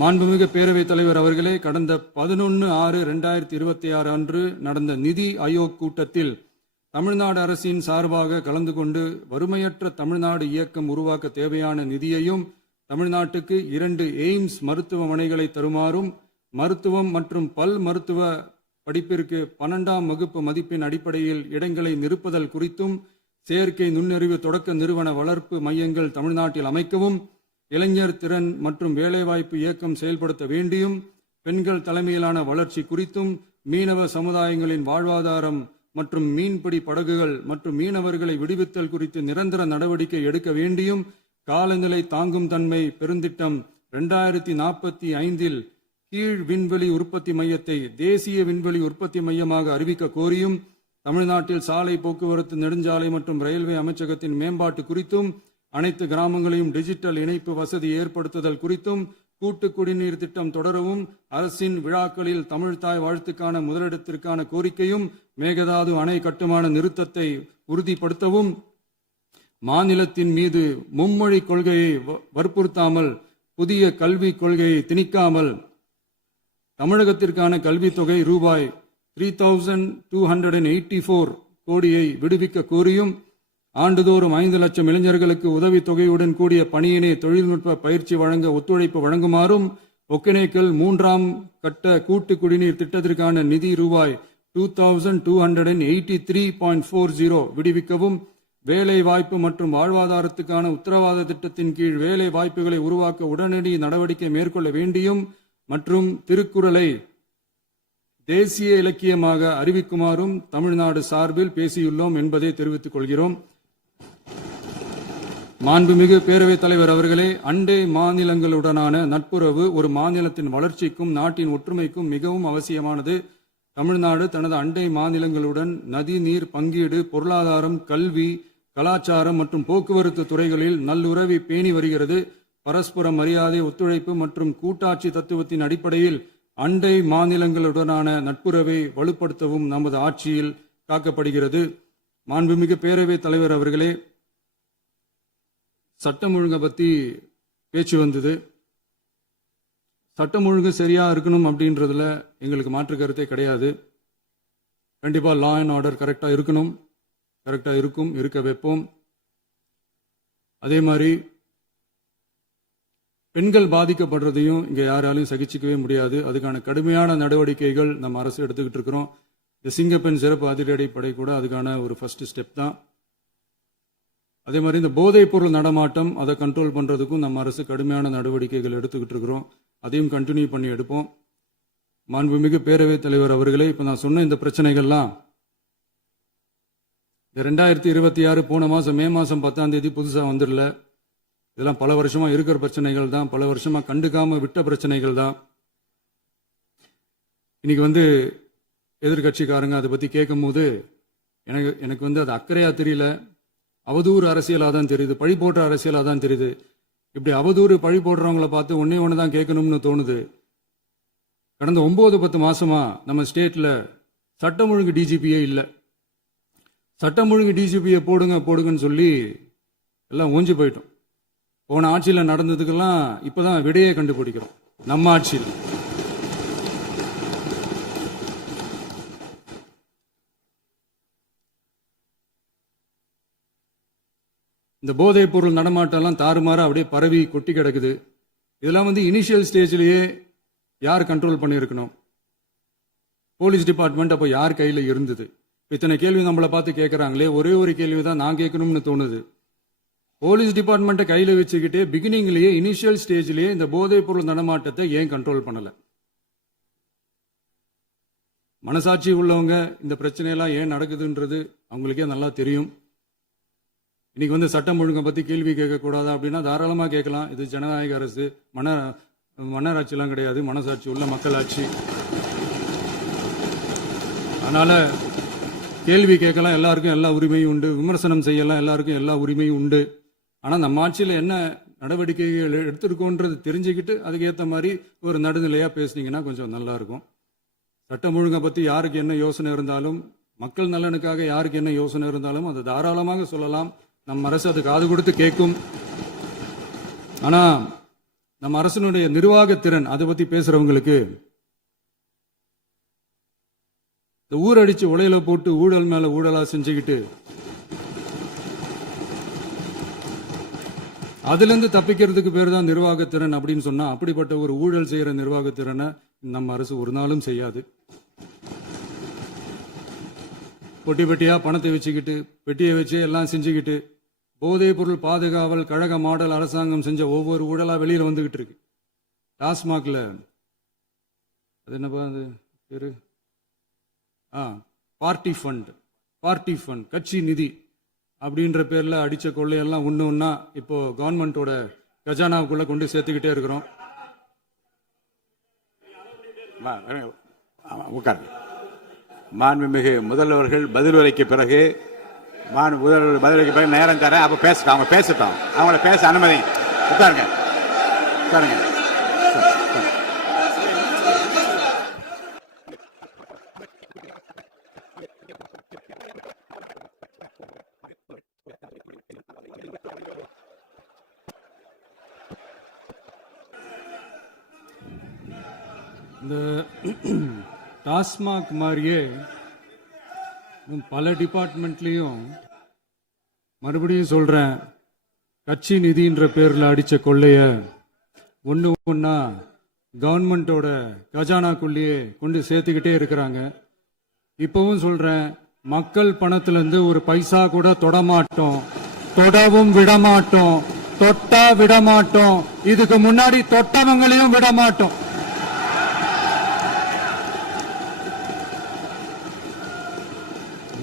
மாண்புமிகு பேரவைத் தலைவர் அவர்களே, கடந்த 11/6/2026 அன்று நடந்த நிதி ஆயோக் கூட்டத்தில் தமிழ்நாடு அரசின் சார்பாக கலந்து கொண்டு வறுமையற்ற தமிழ்நாடு இயக்கம் உருவாக்க தேவையான நிதியையும், தமிழ்நாட்டுக்கு 2 எய்ம்ஸ் மருத்துவமனைகளை தருமாறும், மருத்துவம் மற்றும் பல் மருத்துவ படிப்பிற்கு 12ஆம் வகுப்பு மதிப்பின் அடிப்படையில் இடங்களை நிரப்புதல் குறித்தும், செயற்கை நுண்ணறிவு தொடக்க நிறுவன வளர்ப்பு மையங்கள் தமிழ்நாட்டில் அமைக்கவும், இளைஞர் திறன் மற்றும் வேலைவாய்ப்பு இயக்கம் செயல்படுத்த வேண்டியும், பெண்கள் தலைமையிலான வளர்ச்சி குறித்தும், மீனவ சமுதாயங்களின் வாழ்வாதாரம் மற்றும் மீன்பிடி படகுகள் மற்றும் மீனவர்களை விடுவித்தல் குறித்து நிரந்தர நடவடிக்கை எடுக்க வேண்டியும், காலநிலை தாங்கும் தன்மை பெருந்திட்டம் 2045 கீழ் விண்வெளி உற்பத்தி மையத்தை தேசிய விண்வெளி உற்பத்தி மையமாக அறிவிக்க கோரியும், தமிழ்நாட்டில் சாலை போக்குவரத்து நெடுஞ்சாலை மற்றும் ரயில்வே அமைச்சகத்தின் மேம்பாட்டு குறித்தும், அனைத்து கிராமங்களையும் டிஜிட்டல் இணைப்பு வசதி ஏற்படுத்துதல் குறித்தும், கூட்டு குடிநீர் திட்டம் தொடரவும், அரசின் விழாக்களில் தமிழ்தாய் வாழ்த்துக்கான முதலிடத்திற்கான கோரிக்கையும், மேகதாது அணை கட்டுமான நிறுத்தத்தை உறுதிப்படுத்தவும், மாநிலத்தின் மீது மும்மொழி கொள்கையை வற்புறுத்தாமல் புதிய கல்விக் கொள்கையை திணிக்காமல் தமிழகத்திற்கான கல்வித்தொகை ரூபாய் 3284 கோடியை விடுவிக்க கோரியும், ஆண்டுதோறும் 5 லட்சம் இளைஞர்களுக்கு உதவித்தொகையுடன் கூடிய பணியினை தொழில்நுட்ப பயிற்சி வழங்க ஒத்துழைப்பு வழங்குமாறும், ஒகேனக்கல் 3ஆம் கட்ட கூட்டு குடிநீர் திட்டத்திற்கான நிதி ரூபாய் 2283.40 விடுவிக்கவும், வேலை வாய்ப்பு மற்றும் வாழ்வாதாரத்துக்கான உத்தரவாத திட்டத்தின் கீழ் வேலை வாய்ப்புகளை உருவாக்க உடனடி நடவடிக்கை மேற்கொள்ள வேண்டியும் மற்றும் திருக்குறளை தேசிய இலக்கியமாக அறிவிக்குமாறும் தமிழ்நாடு சார்பில் பேசியுள்ளோம் என்பதை தெரிவித்துக் கொள்கிறோம். மாண்புமிகு பேரவைத் தலைவர் அவர்களே, அண்டை மாநிலங்களுடனான நட்புறவு ஒரு மாநிலத்தின் வளர்ச்சிக்கும் நாட்டின் ஒற்றுமைக்கும் மிகவும் அவசியமானது. தமிழ்நாடு தனது அண்டை மாநிலங்களுடன் நதி நீர் பங்கீடு, பொருளாதாரம், கல்வி, கலாச்சாரம் மற்றும் போக்குவரத்து துறைகளில் நல்லுறவை பேணி வருகிறது. பரஸ்பர மரியாதை, ஒத்துழைப்பு மற்றும் கூட்டாட்சி தத்துவத்தின் அடிப்படையில் அண்டை மாநிலங்களுடனான நட்புறவை வலுப்படுத்தவும் நமது ஆட்சியில் காக்கப்படுகிறது. மாண்புமிகு பேரவைத் தலைவர் அவர்களே, சட்டம் ஒழுங்கை பற்றி பேச்சு வந்தது. சட்டம் ஒழுங்கு சரியா இருக்கணும் அப்படின்றதுல எங்களுக்கு மாற்று கருத்தே கிடையாது. கண்டிப்பா லா அண்ட் ஆர்டர் கரெக்டா இருக்கணும், கரெக்டா இருக்கும், இருக்க வைப்போம். அதே மாதிரி பெண்கள் பாதிக்கப்படுறதையும் இங்க யாராலையும் சகிச்சிக்கவே முடியாது. அதுக்கான கடுமையான நடவடிக்கைகள் நம்ம அரசு எடுத்துக்கிட்டு இருக்கிறோம். இந்த சிங்கப்பெண் சிறப்பு அதிரடிப்படை கூட அதுக்கான ஒரு ஃபர்ஸ்ட் ஸ்டெப் தான். அதே மாதிரி இந்த போதைப் பொருள் நடமாட்டம் அதை கண்ட்ரோல் பண்றதுக்கும் நம்ம அரசு கடுமையான நடவடிக்கைகள் எடுத்துக்கிட்டு இருக்கிறோம். அதையும் கண்டினியூ பண்ணி எடுப்போம். மாண்புமிகு பேரவைத் தலைவர் அவர்களே, இப்ப நான் சொன்ன இந்த பிரச்சனைகள்லாம் இந்த 2026 போன மாசம் மே மாசம் 10ஆம் தேதி புதுசா வந்துடல. இதெல்லாம் பல வருஷமா இருக்கிற பிரச்சனைகள் தான், பல வருஷமா கண்டுக்காம விட்ட பிரச்சனைகள் தான். இன்னைக்கு எதிர்கட்சிக்காரங்க அதை பத்தி கேட்கும் போது எனக்கு அது அக்கறையா தெரியல, அவதூறு அரசியலாக தான் தெரியுது, பழி போடுற அரசியலாக தான் தெரியுது. இப்படி அவதூறு பழி போடுறவங்கள பார்த்து ஒண்ணு தான் கேட்கணும்னு தோணுது. கடந்த 9-10 மாசமா நம்ம ஸ்டேட்ல சட்டம் ஒழுங்கு டிஜிபியே இல்லை. சட்டம் ஒழுங்கு டிஜிபியை போடுங்கன்னு சொல்லி எல்லாம் ஓஞ்சி போயிட்டோம். போன ஆட்சியில் நடந்ததுக்கெல்லாம் இப்பதான் விடையே கண்டுபிடிக்கிறோம் நம்ம ஆட்சியில். இந்த போதைப் பொருள் நடமாட்டம்லாம் தாறுமாறா அப்படியே பரவி கொட்டி கிடக்குது. இதெல்லாம் இனிஷியல் ஸ்டேஜ்லயே யார் கண்ட்ரோல் பண்ணியிருக்கணும்? போலீஸ் டிபார்ட்மெண்ட் அப்போ யார் கையில் இருந்தது? இத்தனை கேள்வி நம்மளை பார்த்து கேட்கறாங்களே, ஒரே ஒரு கேள்வி தான் நான் கேட்கணும்னு தோணுது. போலீஸ் டிபார்ட்மெண்ட்டை கையில் வச்சுக்கிட்டே பிகினிங்லேயே இனிஷியல் ஸ்டேஜ்லேயே இந்த போதைப் பொருள் நடமாட்டத்தை ஏன் கண்ட்ரோல் பண்ணல? மனசாட்சி உள்ளவங்க இந்த பிரச்சனையெல்லாம் ஏன் நடக்குதுன்றது அவங்களுக்கே நல்லா தெரியும். இன்னைக்கு சட்டம் ஒழுங்கை பத்தி கேள்வி கேட்கக்கூடாதா அப்படின்னா தாராளமா கேட்கலாம். இது ஜனநாயக அரசு, மன்னராட்சியெல்லாம் கிடையாது, மனசாட்சி உள்ள மக்களாட்சி. அதனால கேள்வி கேட்கலாம், எல்லாருக்கும் எல்லா உரிமையும் உண்டு. விமர்சனம் செய்யலாம், எல்லாருக்கும் எல்லா உரிமையும் உண்டு. ஆனா நம்ம ஆட்சியில் என்ன நடவடிக்கைகள் எடுத்திருக்கோன்றது தெரிஞ்சுக்கிட்டு அதுக்கேற்ற மாதிரி ஒரு நடுநிலையா பேசுனீங்கன்னா கொஞ்சம் நல்லா இருக்கும். சட்டம் ஒழுங்கை பத்தி யாருக்கு என்ன யோசனை இருந்தாலும், மக்கள் நலனுக்காக யாருக்கு என்ன யோசனை இருந்தாலும் அதை தாராளமாக சொல்லலாம். நம் அரசு அது காது கொடுத்து கேட்கும். ஆனா நம்ம அரசினுடைய நிர்வாகத்திறன் அதை பத்தி பேசுறவங்களுக்கு இந்த ஊரடிச்சு உலையில போட்டு ஊழல் மேல ஊழலா செஞ்சுக்கிட்டு அதுல இருந்து தப்பிக்கிறதுக்கு பேர் தான் நிர்வாகத்திறன் அப்படின்னு சொன்னா, அப்படிப்பட்ட ஒரு ஊழல் செய்யற நிர்வாகத்திறனை நம்ம அரசு ஒரு நாளும் செய்யாது. பொட்டி பெட்டியா பணத்தை வச்சுக்கிட்டு, பெட்டியை வச்சு எல்லாம் செஞ்சுக்கிட்டு, போதைப் பொருள் பாதுகாவல் கழக மாடல் அரசாங்கம் செஞ்ச ஒவ்வொரு ஊழலா வெளியில வந்துகிட்டு இருக்கு. டாஸ்மாக்ல அது என்னப்பா அது பேரு, பார்ட்டி ஃபண்ட் கட்சி நிதி அப்படின்ற பேர்ல அடிச்ச கொள்ளையெல்லாம் ஒண்ணு ஒண்ணா இப்போ கவர்மெண்டோட கஜானாவுக்குள்ள கொண்டு சேர்த்துக்கிட்டே இருக்கிறோம். மாண்புமிகு முதல்வர்கள் பதில் உரைக்கு பிறகு முதல்வர் பதில் உரைக்கு பிறகு நேரம் தரேன். அப்ப பேசட்டும், அவங்க பேசட்டும், அவங்கள பேச அனுமதி. உட்காருங்க உட்காருங்க. இந்த டாஸ்மாக் மாதிரியே இன்னும் பல டிபார்ட்மெண்ட்லயும், மறுபடியும் சொல்றேன், கட்சி நிதின்ற பேர்ல அடிச்ச கொள்ளைய ஒண்ணு ஒண்ணா கவர்மெண்டோட கஜானாக்குள்ளேயே கொண்டு சேர்த்துக்கிட்டே இருக்கிறாங்க. இப்பவும் சொல்றேன், மக்கள் பணத்துல இருந்து ஒரு பைசா கூட தொடமாட்டோம், தொடவும் விடமாட்டோம், தொட்டா விடமாட்டோம், இதுக்கு முன்னாடி தொட்டவங்களையும் விடமாட்டோம்.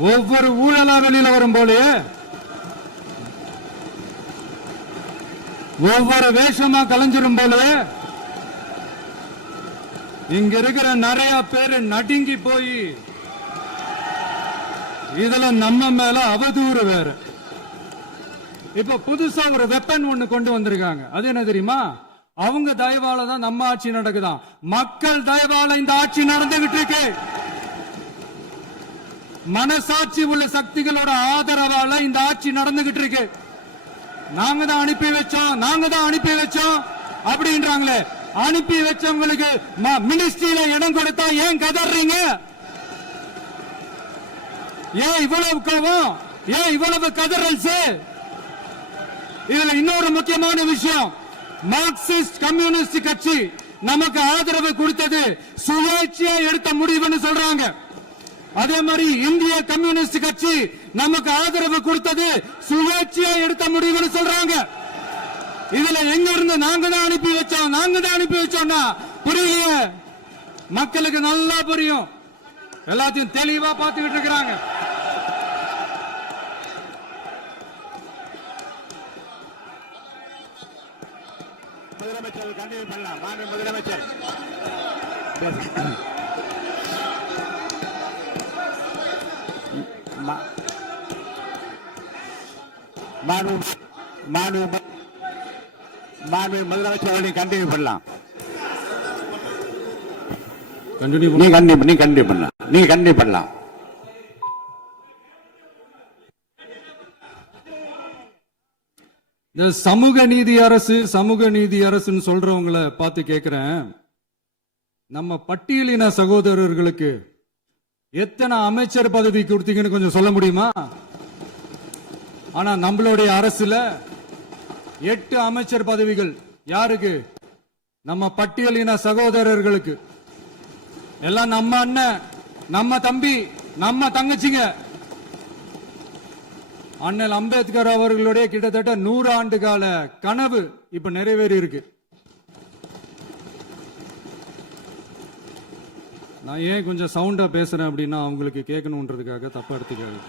ஒவ்வொரு ஊழலா வெளியில வரும் போலே, ஒவ்வொரு வேஷமா கலைஞ்சிரும் போலே, இங்க இருக்கிற நிறைய பேரு நடுங்கி போய் இதுல நம்ம மேல அவதூறு வேற. இப்ப புதுசா ஒரு வெப்பன் ஒண்ணு கொண்டு வந்திருக்காங்க. அது என்ன தெரியுமா? அவங்க தயவால தான் நம்ம ஆட்சி நடக்குதாம். மக்கள் தயவால இந்த ஆட்சி நடந்துகிட்டு இருக்கு. மனசாட்சி உள்ள சக்திகளோட ஆதரவால இந்த ஆட்சி நடந்துகிட்டு இருக்கு. நாங்க தான் அனுப்பி வச்சோம் அப்படின்றாங்களே. அனுப்பி வச்சவங்களுக்கு மினிஸ்ட்ரியில இடம் கொடுத்தா ஏன் கதறீங்க? ஏன் இவ்வளவு கோபம்? ஏன் இவ்வளவு கதறல்ஸ்? இதுல இன்னொரு முக்கியமான விஷயம், மார்க்சிஸ்ட் கம்யூனிஸ்ட் கட்சி நமக்கு ஆதரவு கொடுத்தது சுயேட்சையா எடுத்த முடிவுன்னு சொல்றாங்க. அதே மாதிரி இந்திய கம்யூனிஸ்ட் கட்சி நமக்கு ஆதரவு கொடுத்தது சுயேட்சையா எடுத்த முடிவுன்னு சொல்றாங்க. இதுல எங்க இருந்து நாங்க தான் அனுப்பி வச்சோம்னா புரியலையே. மக்களுக்கு நல்லா புரியும், எல்லாத்தையும் தெளிவா பார்த்துக்கிட்டு இருக்கிறாங்க. முதலமைச்சர் கண்டினியூ பண்ணலாம். முதலமைச்சர் முதலமைச்சர் கண்டினியூ பண்ணலாம். நீ கண்டினியூ பண்ணலாம். இந்த சமூக நீதி அரசுன்னு சொல்றவங்களை பார்த்து கேட்கிறேன், நம்ம பட்டியலின சகோதரர்களுக்கு எத்தனை அமைச்சர் பதவி கொடுத்தீங்கன்னு கொஞ்சம் சொல்ல முடியுமா? ஆனா நம்மளுடைய அரசுல 8 அமைச்சர் பதவிகள் யாருக்கு? நம்ம பட்டியலின சகோதரர்களுக்கு. எல்லாம் நம்ம அண்ணன், நம்ம தம்பி, நம்ம தங்கச்சிங்க. அண்ணல் அம்பேத்கர் அவர்களுடைய கிட்டத்தட்ட 100 ஆண்டு கால கனவு இப்ப நிறைவேறி இருக்கு. நான் ஏன் கொஞ்சம் சவுண்டா பேசுறேன் அப்படின்னா அவங்களுக்கு கேட்கணுன்றதுக்காக தப்பா எடுத்துக்காது.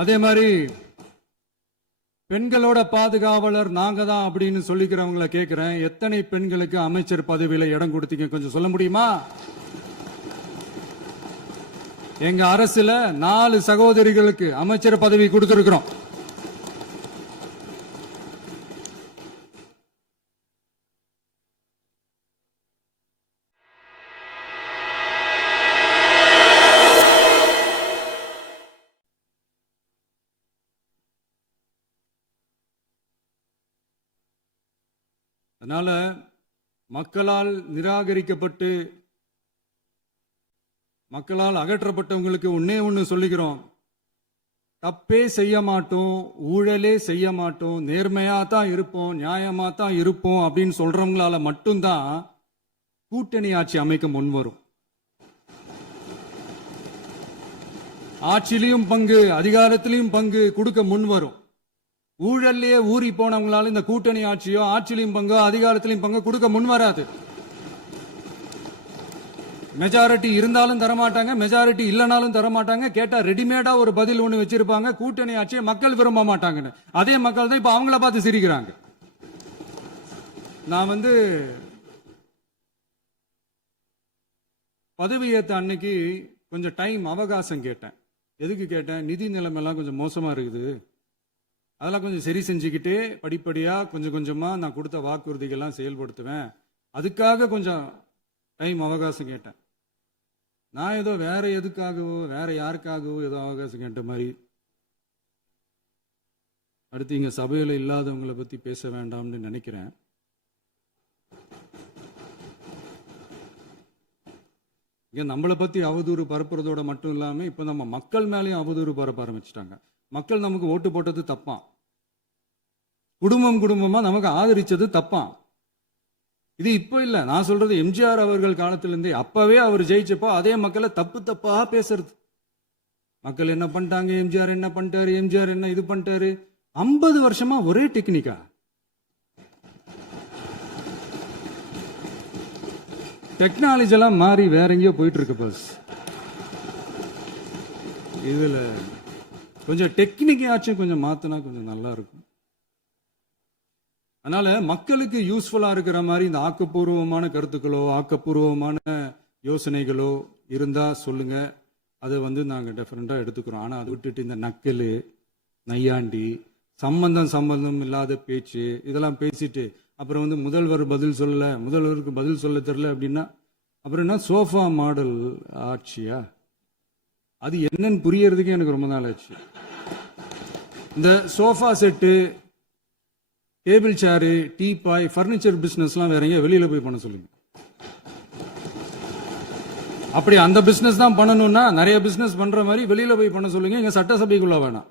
அதே மாதிரி பெண்களோட பாதுகாவலர் நாங்க தான் அப்படின்னு சொல்லிக்கிறவங்களை கேட்கிறேன், எத்தனை பெண்களுக்கு அமைச்சர் பதவியில இடம் கொடுத்தீங்க கொஞ்சம் சொல்ல முடியுமா? எங்க அரசுல 4 சகோதரிகளுக்கு அமைச்சர் பதவி கொடுத்திருக்கிறோம். அதனால மக்களால் நிராகரிக்கப்பட்டு மக்களால் அகற்றப்பட்டவங்களுக்கு ஒன்னே ஒன்று சொல்லிக்கிறோம், தப்பே செய்ய மாட்டோம், ஊழலே செய்ய மாட்டோம், நேர்மையா தான் இருப்போம், நியாயமா தான் இருப்போம் அப்படின்னு சொல்றவங்களால மட்டும்தான் கூட்டணி ஆட்சி அமைக்க முன்வரும். ஆட்சியிலையும் பங்கு, அதிகாரத்திலையும் பங்கு கொடுக்க முன்வரும். ஊழல்லையே ஊறி போனவங்களால இந்த கூட்டணி ஆட்சியோ ஆட்சியிலையும் பங்கோ அதிகாரத்திலையும் பங்கு கொடுக்க முன்வராது. மெஜாரிட்டி இருந்தாலும் தரமாட்டாங்க, மெஜாரிட்டி இல்லைனாலும் தரமாட்டாங்க. கேட்டா ரெடிமேடா ஒரு பதில் ஒண்ணு வச்சிருப்பாங்க, கூட்டணி ஆட்சியை மக்கள் விரும்ப மாட்டாங்கன்னு. அதே மக்கள் தான் இப்ப அவங்கள பார்த்து சிரிக்கிறாங்க. நான் பதவியேற்ற அன்னைக்கு கொஞ்சம் டைம் அவகாசம் கேட்டேன். எதுக்கு கேட்டேன்? நிதி நிலைமைலாம் கொஞ்சம் மோசமா இருக்குது, அதெல்லாம் கொஞ்சம் சரி செஞ்சுக்கிட்டே படிப்படியா கொஞ்சம் கொஞ்சமா நான் கொடுத்த வாக்குறுதிகள்லாம் செயல்படுத்துவேன், அதுக்காக கொஞ்சம் டைம் அவகாசம் கேட்டேன். நான் ஏதோ வேற எதுக்காகவோ வேற யாருக்காகவோ ஏதோ அவகாசம் கேட்ட மாதிரி. அடுத்து இங்க சபையில இல்லாதவங்களை பத்தி பேச வேண்டாம்னு நினைக்கிறேன். இங்க நம்மளை பத்தி அவதூறு பரப்புறதோட மட்டும் இல்லாம இப்ப நம்ம மக்கள் மேலேயும் அவதூறு பரப்ப ஆரம்பிச்சிட்டாங்க. மக்கள் நமக்கு ஓட்டு போட்டது தப்பான், குடும்பம் குடும்பமா நமக்கு ஆதரிச்சது தப்பான். இது இப்ப இல்ல, நான் சொல்றது எம்ஜிஆர் அவர்கள் காலத்திலிருந்தே. அப்பவே அவர் ஜெயிச்சப்போ அதே மக்களை தப்பு தப்பா பேசுறது. மக்கள் என்ன பண்ணிட்டாங்க, எம்ஜிஆர் என்ன பண்ணிட்டாரு, எம்ஜிஆர் என்ன இது பண்ணிட்டாரு. 50 வருஷமா ஒரே டெக்னிக்கா. டெக்னாலஜி எல்லாம் மாறி வேற எங்கேயோ போயிட்டு இருக்கு பஸ். இதுல கொஞ்சம் டெக்னிக்காச்சும் கொஞ்சம் மாத்தினா கொஞ்சம் நல்லா இருக்கும். அதனால மக்களுக்கு யூஸ்ஃபுல்லா இருக்கிற மாதிரி இந்த ஆக்கப்பூர்வமான கருத்துக்களோ ஆக்கப்பூர்வமான யோசனைகளோ இருந்தா சொல்லுங்க, அதை நாங்க டெஃபரெண்டா எடுத்துக்கிறோம். ஆனா அதை விட்டுட்டு இந்த நக்கல் நையாண்டி சம்பந்தம் இல்லாத பேச்சு இதெல்லாம் பேசிட்டு அப்புறம் முதல்வர் பதில் சொல்லல, முதல்வருக்கு பதில் சொல்ல தெரியல அப்படின்னா அப்புறம் என்ன சோஃபா மாடல் ஆட்சியா? அது என்னன்னு புரியறதுக்கு எனக்கு ரொம்ப நாள் ஆச்சு. இந்த sofa set, table chair, teapoy, furniture பிசினஸ்லாம் வேற எங்க வெளியில போய் பண்ண சொல்லுங்க. அப்படி அந்த பிசினஸ் தான் பண்ணணும்னா நிறைய பிசினஸ் பண்ற மாதிரி வெளியில போய் பண்ண சொல்லுங்க, இங்க சட்டசபைக்குள்ள வேணாம்.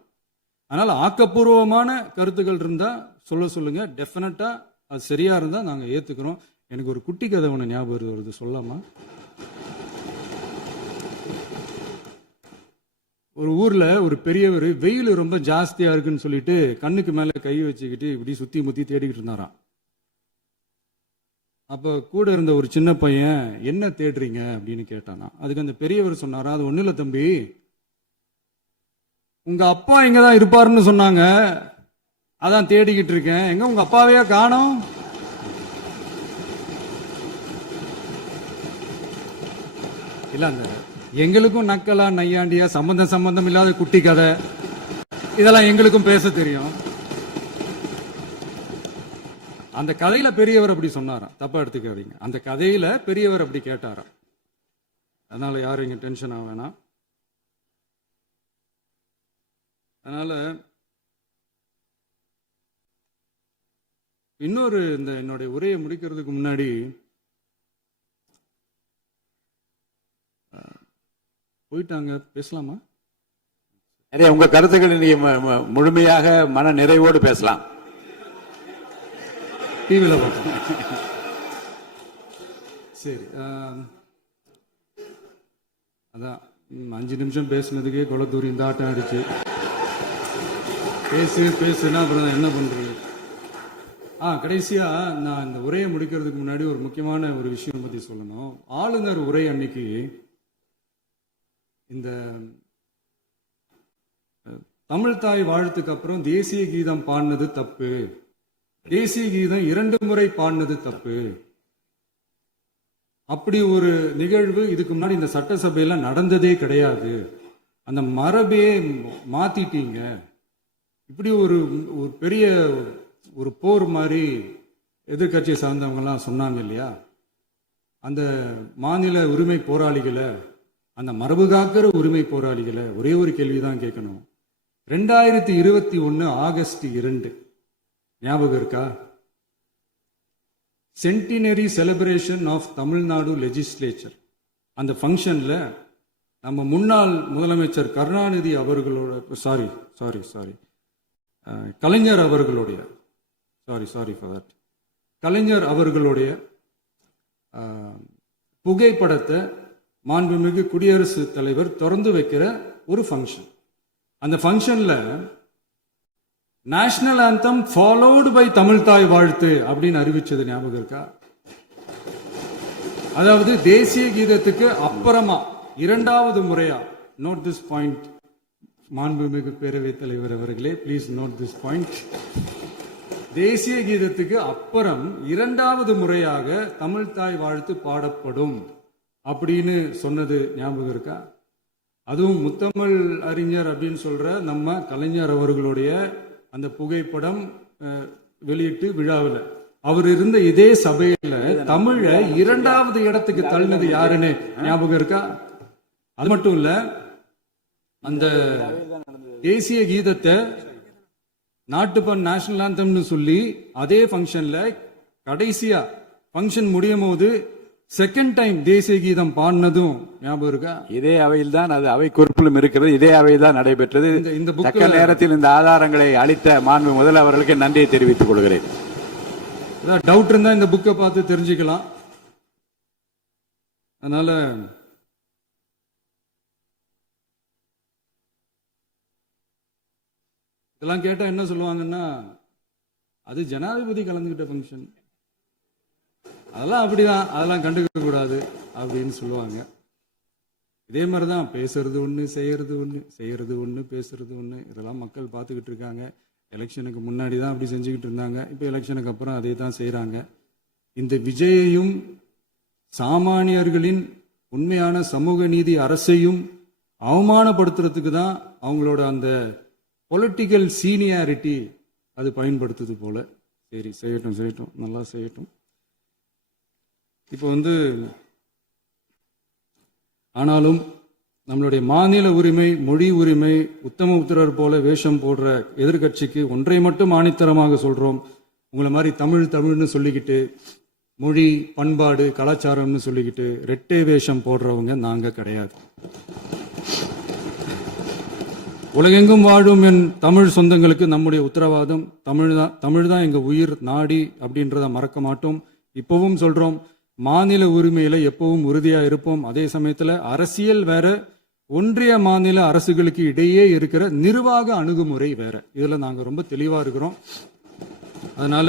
அதனால ஆக்கப்பூர்வமான கருத்துக்கள் இருந்தா சொல்லுங்க, டெஃபினட்டா அது சரியா இருந்தா நாங்க ஏத்துக்கிறோம். எனக்கு ஒரு குட்டி கதை ஒண்ணு ஞாபகம் வருது, சொல்லாமா? ஒரு ஊர்ல ஒரு பெரியவர் வெயில் ரொம்ப ஜாஸ்தியா இருக்குன்னு சொல்லிட்டு கண்ணுக்கு மேல கை வச்சுக்கிட்டு இப்படி சுத்தி முத்தி தேடிக்கிட்டு இருந்தாராம். அப்ப கூட இருந்த ஒரு சின்ன பையன் என்ன தேடுறீங்க அப்படின்னு கேட்டானா. அதுக்கு அந்த பெரியவர் சொன்னாரா, அது ஒண்ணு இல்ல தம்பி, உங்க அப்பா இங்கதான் இருப்பாருன்னு சொன்னாங்க, அதான் தேடிக்கிட்டு இருக்கேன், எங்க உங்க அப்பாவையா காணோம்? இல்ல அந்த எங்களுக்கும் நக்கலா நையாண்டியா சம்பந்தம் இல்லாத குட்டி கதை இதெல்லாம் எங்களுக்கும் பேச தெரியும். அந்த கதையில பெரியவர் அப்படி சொன்னாராம், தப்பா எடுத்துக்காதீங்க. அந்த கதையில பெரியவர் அப்படி கேட்டாராம். அதனால யாரும் இங்க டென்ஷன் ஆக வேணாம். அதனால இன்னொரு இந்த என்னுடைய உரையை முடிக்கிறதுக்கு முன்னாடி போயிட்டாங்க, பேசலாமா? நிறைய உங்க கருத்துக்களை நீங்க முழுமையாக மன நிறைவோடு பேசலாம். டிவியில் பார்ப்போம். சரி, அதான் 5 நிமிஷம் பேசுனதுக்கே கொளத்தூரி இந்த ஆட்டம் அடிச்சு பேசுனா அப்புறம் என்ன பண்றது? கடைசியா நான் இந்த உரையை முடிக்கிறதுக்கு முன்னாடி ஒரு முக்கியமான ஒரு விஷயம் பத்தி சொல்லணும். ஆளுநர் உரை அன்னைக்கு இந்த தமிழ் தாய் வாழ்த்துக்கு அப்புறம் தேசிய கீதம் பாடினது தப்பு, தேசிய கீதம் 2 முறை பாடினது தப்பு, அப்படி ஒரு நிகழ்வு இதுக்கு முன்னாடி இந்த சட்டசபையில நடந்ததே கிடையாது, அந்த மரபையே மாத்திட்டீங்க, இப்படி ஒரு பெரிய ஒரு போர் மாதிரி எதிர்கட்சியை சார்ந்தவங்கலாம் சொன்னாங்க இல்லையா? அந்த மாநில உரிமை போராளிகளை, அந்த மரபு காக்கிற உரிமை போராளிகளை ஒரே ஒரு கேள்விதான் கேட்கணும். 2021 ஆகஸ்ட் 2 ஞாபகம் இருக்கா? Centenary celebration of Tamil Nadu legislature. அந்த ஃபங்க்ஷனில் நம்ம முன்னாள் முதலமைச்சர் கருணாநிதி அவர்களோட கலைஞர் அவர்களுடைய கலைஞர் அவர்களுடைய புகைப்படத்தை மாண்புமிகு குடியரசுத் தலைவர் திறந்து வைக்கிற ஒரு ஃபங்க்ஷன். அந்த ஃபங்க்ஷன்ல national anthem followed by Tamil Thai Vazhthu அப்படின்னு அறிவிச்சது ஞாபகம் இருக்கா? அதாவது தேசிய கீதத்துக்கு அப்புறமா இரண்டாவது முறையா, நோட் திஸ் பாயிண்ட் மாண்புமிகு பேரவைத் தலைவர் அவர்களே, ப்ளீஸ் நோட் திஸ் பாயிண்ட். தேசிய கீதத்துக்கு அப்புறம் இரண்டாவது முறையாக தமிழ் தாய் வாழ்த்து பாடப்படும் அப்படின்னு சொன்னது ஞாபகம் இருக்கா? அதுவும் முத்தமிழ் அறிஞர் அப்படின்னு சொல்ற நம்ம கலைஞர் அவர்களுடைய அந்த புகைப்படம் வெளியிட்டு விழாவில் அவர் இருந்த இதே சபையில தமிழை இரண்டாவது இடத்துக்கு தள்ளினது யாருன்னு ஞாபகம் இருக்கா? அது மட்டும் இல்ல, அந்த தேசிய கீதத்தை நாட்டுப்பண் நேஷனல் ஆந்தம்னு சொல்லி அதே ஃபங்க்ஷன்ல கடைசியா ஃபங்க்ஷன் முடியும் போது செகண்ட் டைம் தேசிய கீதம் பாடினதும் ஞாபகம் இருக்கா? இதே அவையில் தான், அது அவை குறிப்பிலும் இருக்கிறது, இதே அவையில் தான் நடைபெற்றது. இந்த தக்க நேரத்தில் இந்த ஆதாரங்களை அளித்த மாண்பு முதல்வர்களுக்கு நன்றியை தெரிவித்துக் கொள்கிறேன். டவுட் இருந்தா இந்த புக்கை பார்த்து தெரிஞ்சுக்கலாம். அதனால இதெல்லாம் கேட்டா என்ன சொல்லுவாங்கன்னா, அது ஜனாதிபதி கலந்துகிட்ட ஃபங்க்ஷன், அதெல்லாம் அப்படிதான், அதெல்லாம் கண்டுக்க கூடாது அப்படின்னு சொல்லுவாங்க. இதே மாதிரிதான் பேசுறது ஒண்ணு, செய்யறது ஒண்ணு, பேசுறது ஒண்ணு. இதெல்லாம் மக்கள் பார்த்துக்கிட்டு இருக்காங்க. எலெக்ஷனுக்கு முன்னாடி தான் அப்படி செஞ்சுக்கிட்டு இருந்தாங்க. இப்போ எலெக்ஷனுக்கு அப்புறம் அதே தான் செய்யறாங்க. இந்த விஜயையும் சாமானியர்களின் உண்மையான சமூக நீதி அரசையும் அவமானப்படுத்துறதுக்கு தான் அவங்களோட அந்த பொலிட்டிக்கல் சீனியாரிட்டி அது பயன்படுத்துது போல. சரி, செய்யட்டும், நல்லா செய்யட்டும். இப்போ ஆனாலும் நம்மளுடைய மாநில உரிமை, மொழி உரிமை, உத்தம உத்தரர் போல வேஷம் போடுற எதிர்கட்சிக்கு ஒன்றை மட்டும் ஆணித்தரமாக சொல்றோம். உங்களை மாதிரி தமிழ்னு சொல்லிக்கிட்டு, மொழி, பண்பாடு, கலாச்சாரம்னு சொல்லிக்கிட்டு ரெட்டை வேஷம் போடுறவங்க நாங்க கிடையாது. உலகெங்கும் வாழும் என் தமிழ் சொந்தங்களுக்கு நம்முடைய உத்தரவாதம் தமிழ் தான் எங்க உயிர் நாடி அப்படின்றத மறக்க மாட்டோம். இப்பவும் சொல்றோம், மாநில உரிமையில எப்பவும் உறுதியா இருப்போம். அதே சமயத்துல அரசியல் வேற, ஒன்றிய மாநில அரசுகளுக்கு இடையே இருக்கிற நிர்வாக அணுகுமுறை வேற. இதுல நாங்க ரொம்ப தெளிவா இருக்கிறோம். அதனால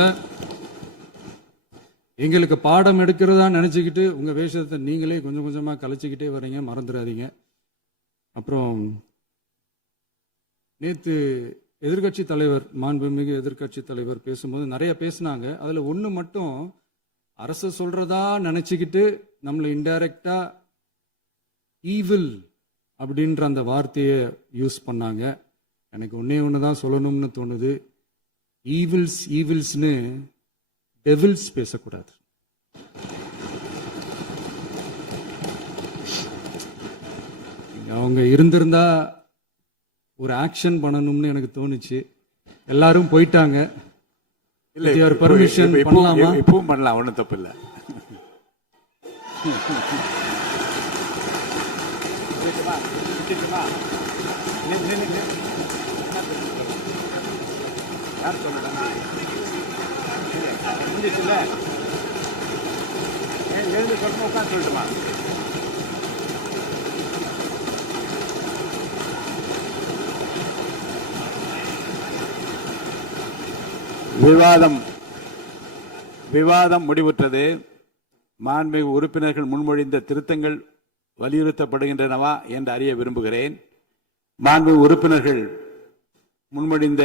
எங்களுக்கு பாடம் எடுக்கிறதா நினைச்சுக்கிட்டு உங்க வேஷத்தை நீங்களே கொஞ்சம் கொஞ்சமா கலைச்சிக்கிட்டே வர்றீங்க, மறந்துடாதீங்க. அப்புறம் நேத்து எதிர்கட்சி தலைவர், மாண்புமிகு எதிர்கட்சி தலைவர் பேசும்போது நிறைய பேசினாங்க. அதுல ஒண்ணு மட்டும் அரசு சொல்றதா நினைச்சுக்கிட்டு நம்மளை இன்டைரக்டா ஈவில் அப்படின்ற அந்த வார்த்தையை யூஸ் பண்ணாங்க. எனக்கு ஒண்ணுதான் சொல்லணும்னு தோணுது. ஈவில்ஸ்னு டெவில்ஸ் பேசக்கூடாது. அவங்க இருந்திருந்தா ஒரு ஆக்ஷன் பண்ணணும்னு எனக்கு தோணுச்சு. எல்லாரும் போயிட்டாங்க. பர்மிஷன் பண்ணலாமா? இப்பவும் பண்ணலாம், ஒன்றும் தப்பு இல்லை. சொல்லிட்டுமா? விவாதம் முடிவுற்றது. மாண்புமிகு உறுப்பினர்கள் முன்மொழிந்த திருத்தங்கள் வலியுறுத்தப்படுகின்றனவா என்று அறிய விரும்புகிறேன். மாண்புமிகு உறுப்பினர்கள் முன்மொழிந்த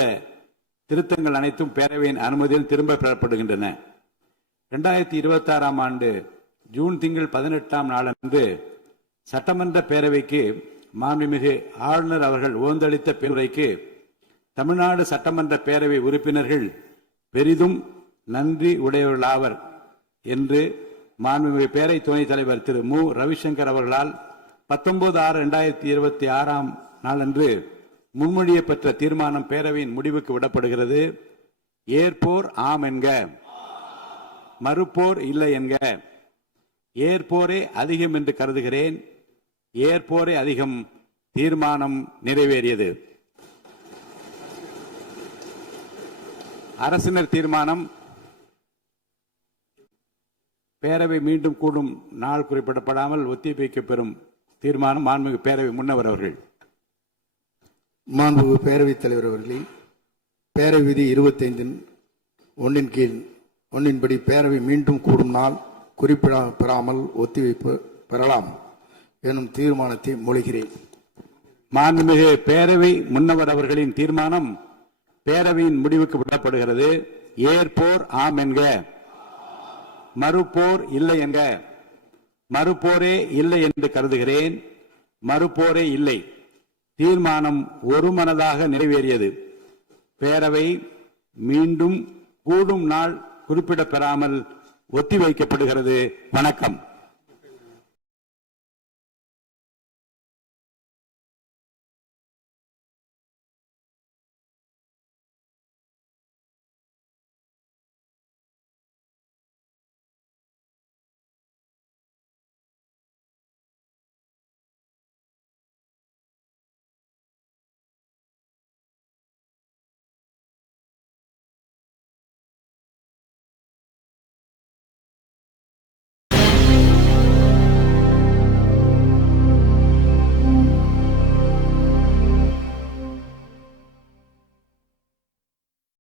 திருத்தங்கள் அனைத்தும் பேரவையின் அனுமதியில் திரும்ப பெறப்படுகின்றன. 2026 ஆண்டு ஜூன் திங்கள் 18 நாளன்று சட்டமன்ற பேரவைக்கு மாண்புமிகு ஆளுநர் அவர்கள் ஓந்தளித்த பெருரைக்கு தமிழ்நாடு சட்டமன்ற பேரவை உறுப்பினர்கள் பெரிதும் நன்றி உடையவர்களாவர் என்று மாண்புமிகு பேரவை துணைத் தலைவர் திரு மு ரவிசங்கர் அவர்களால் 19/6/2026 நாளன்று முன்மொழியப்பெற்ற தீர்மானம் பேரவையின் முடிவுக்கு விடப்படுகிறது. ஏற்போர் ஆம் என்க. மறுப்போர் இல்லை என்க. ஏற்போரே அதிகம் என்று கருதுகிறேன். ஏற்போரே அதிகம். தீர்மானம் நிறைவேறியது. அரசினர் தீர்மானம். பேரவை மீண்டும் கூடும் நாள் குறிப்பிடப்படாமல் ஒத்திவைக்கப்பெறும் தீர்மானம். மாண்புமிகு பேரவை முன்னவர் அவர்கள். மாண்புமிகு பேரவைத் தலைவர் அவர்களே, பேரவை விதி 25(1) கீழ் 1 பேரவை மீண்டும் கூடும் நாள் குறிப்பிடப்பெறாமல் ஒத்திவைப்பு பெறலாம் எனும் தீர்மானத்தை மொழிகிறேன். மாண்புமிகு பேரவை முன்னவர் அவர்களின் தீர்மானம் பேரவையின் முடிவுக்கு விடப்படுகிறது. ஏற்போர் ஆம் என்க. மறுப்போர் இல்லை என்க. மறுப்போரே இல்லை என்று கருதுகிறேன். மறுப்போரே இல்லை. தீர்மானம் ஒருமனதாக நிறைவேறியது. பேரவை மீண்டும் கூடும் நாள் குறிப்பிடப்பெறாமல் ஒத்திவைக்கப்படுகிறது. வணக்கம்.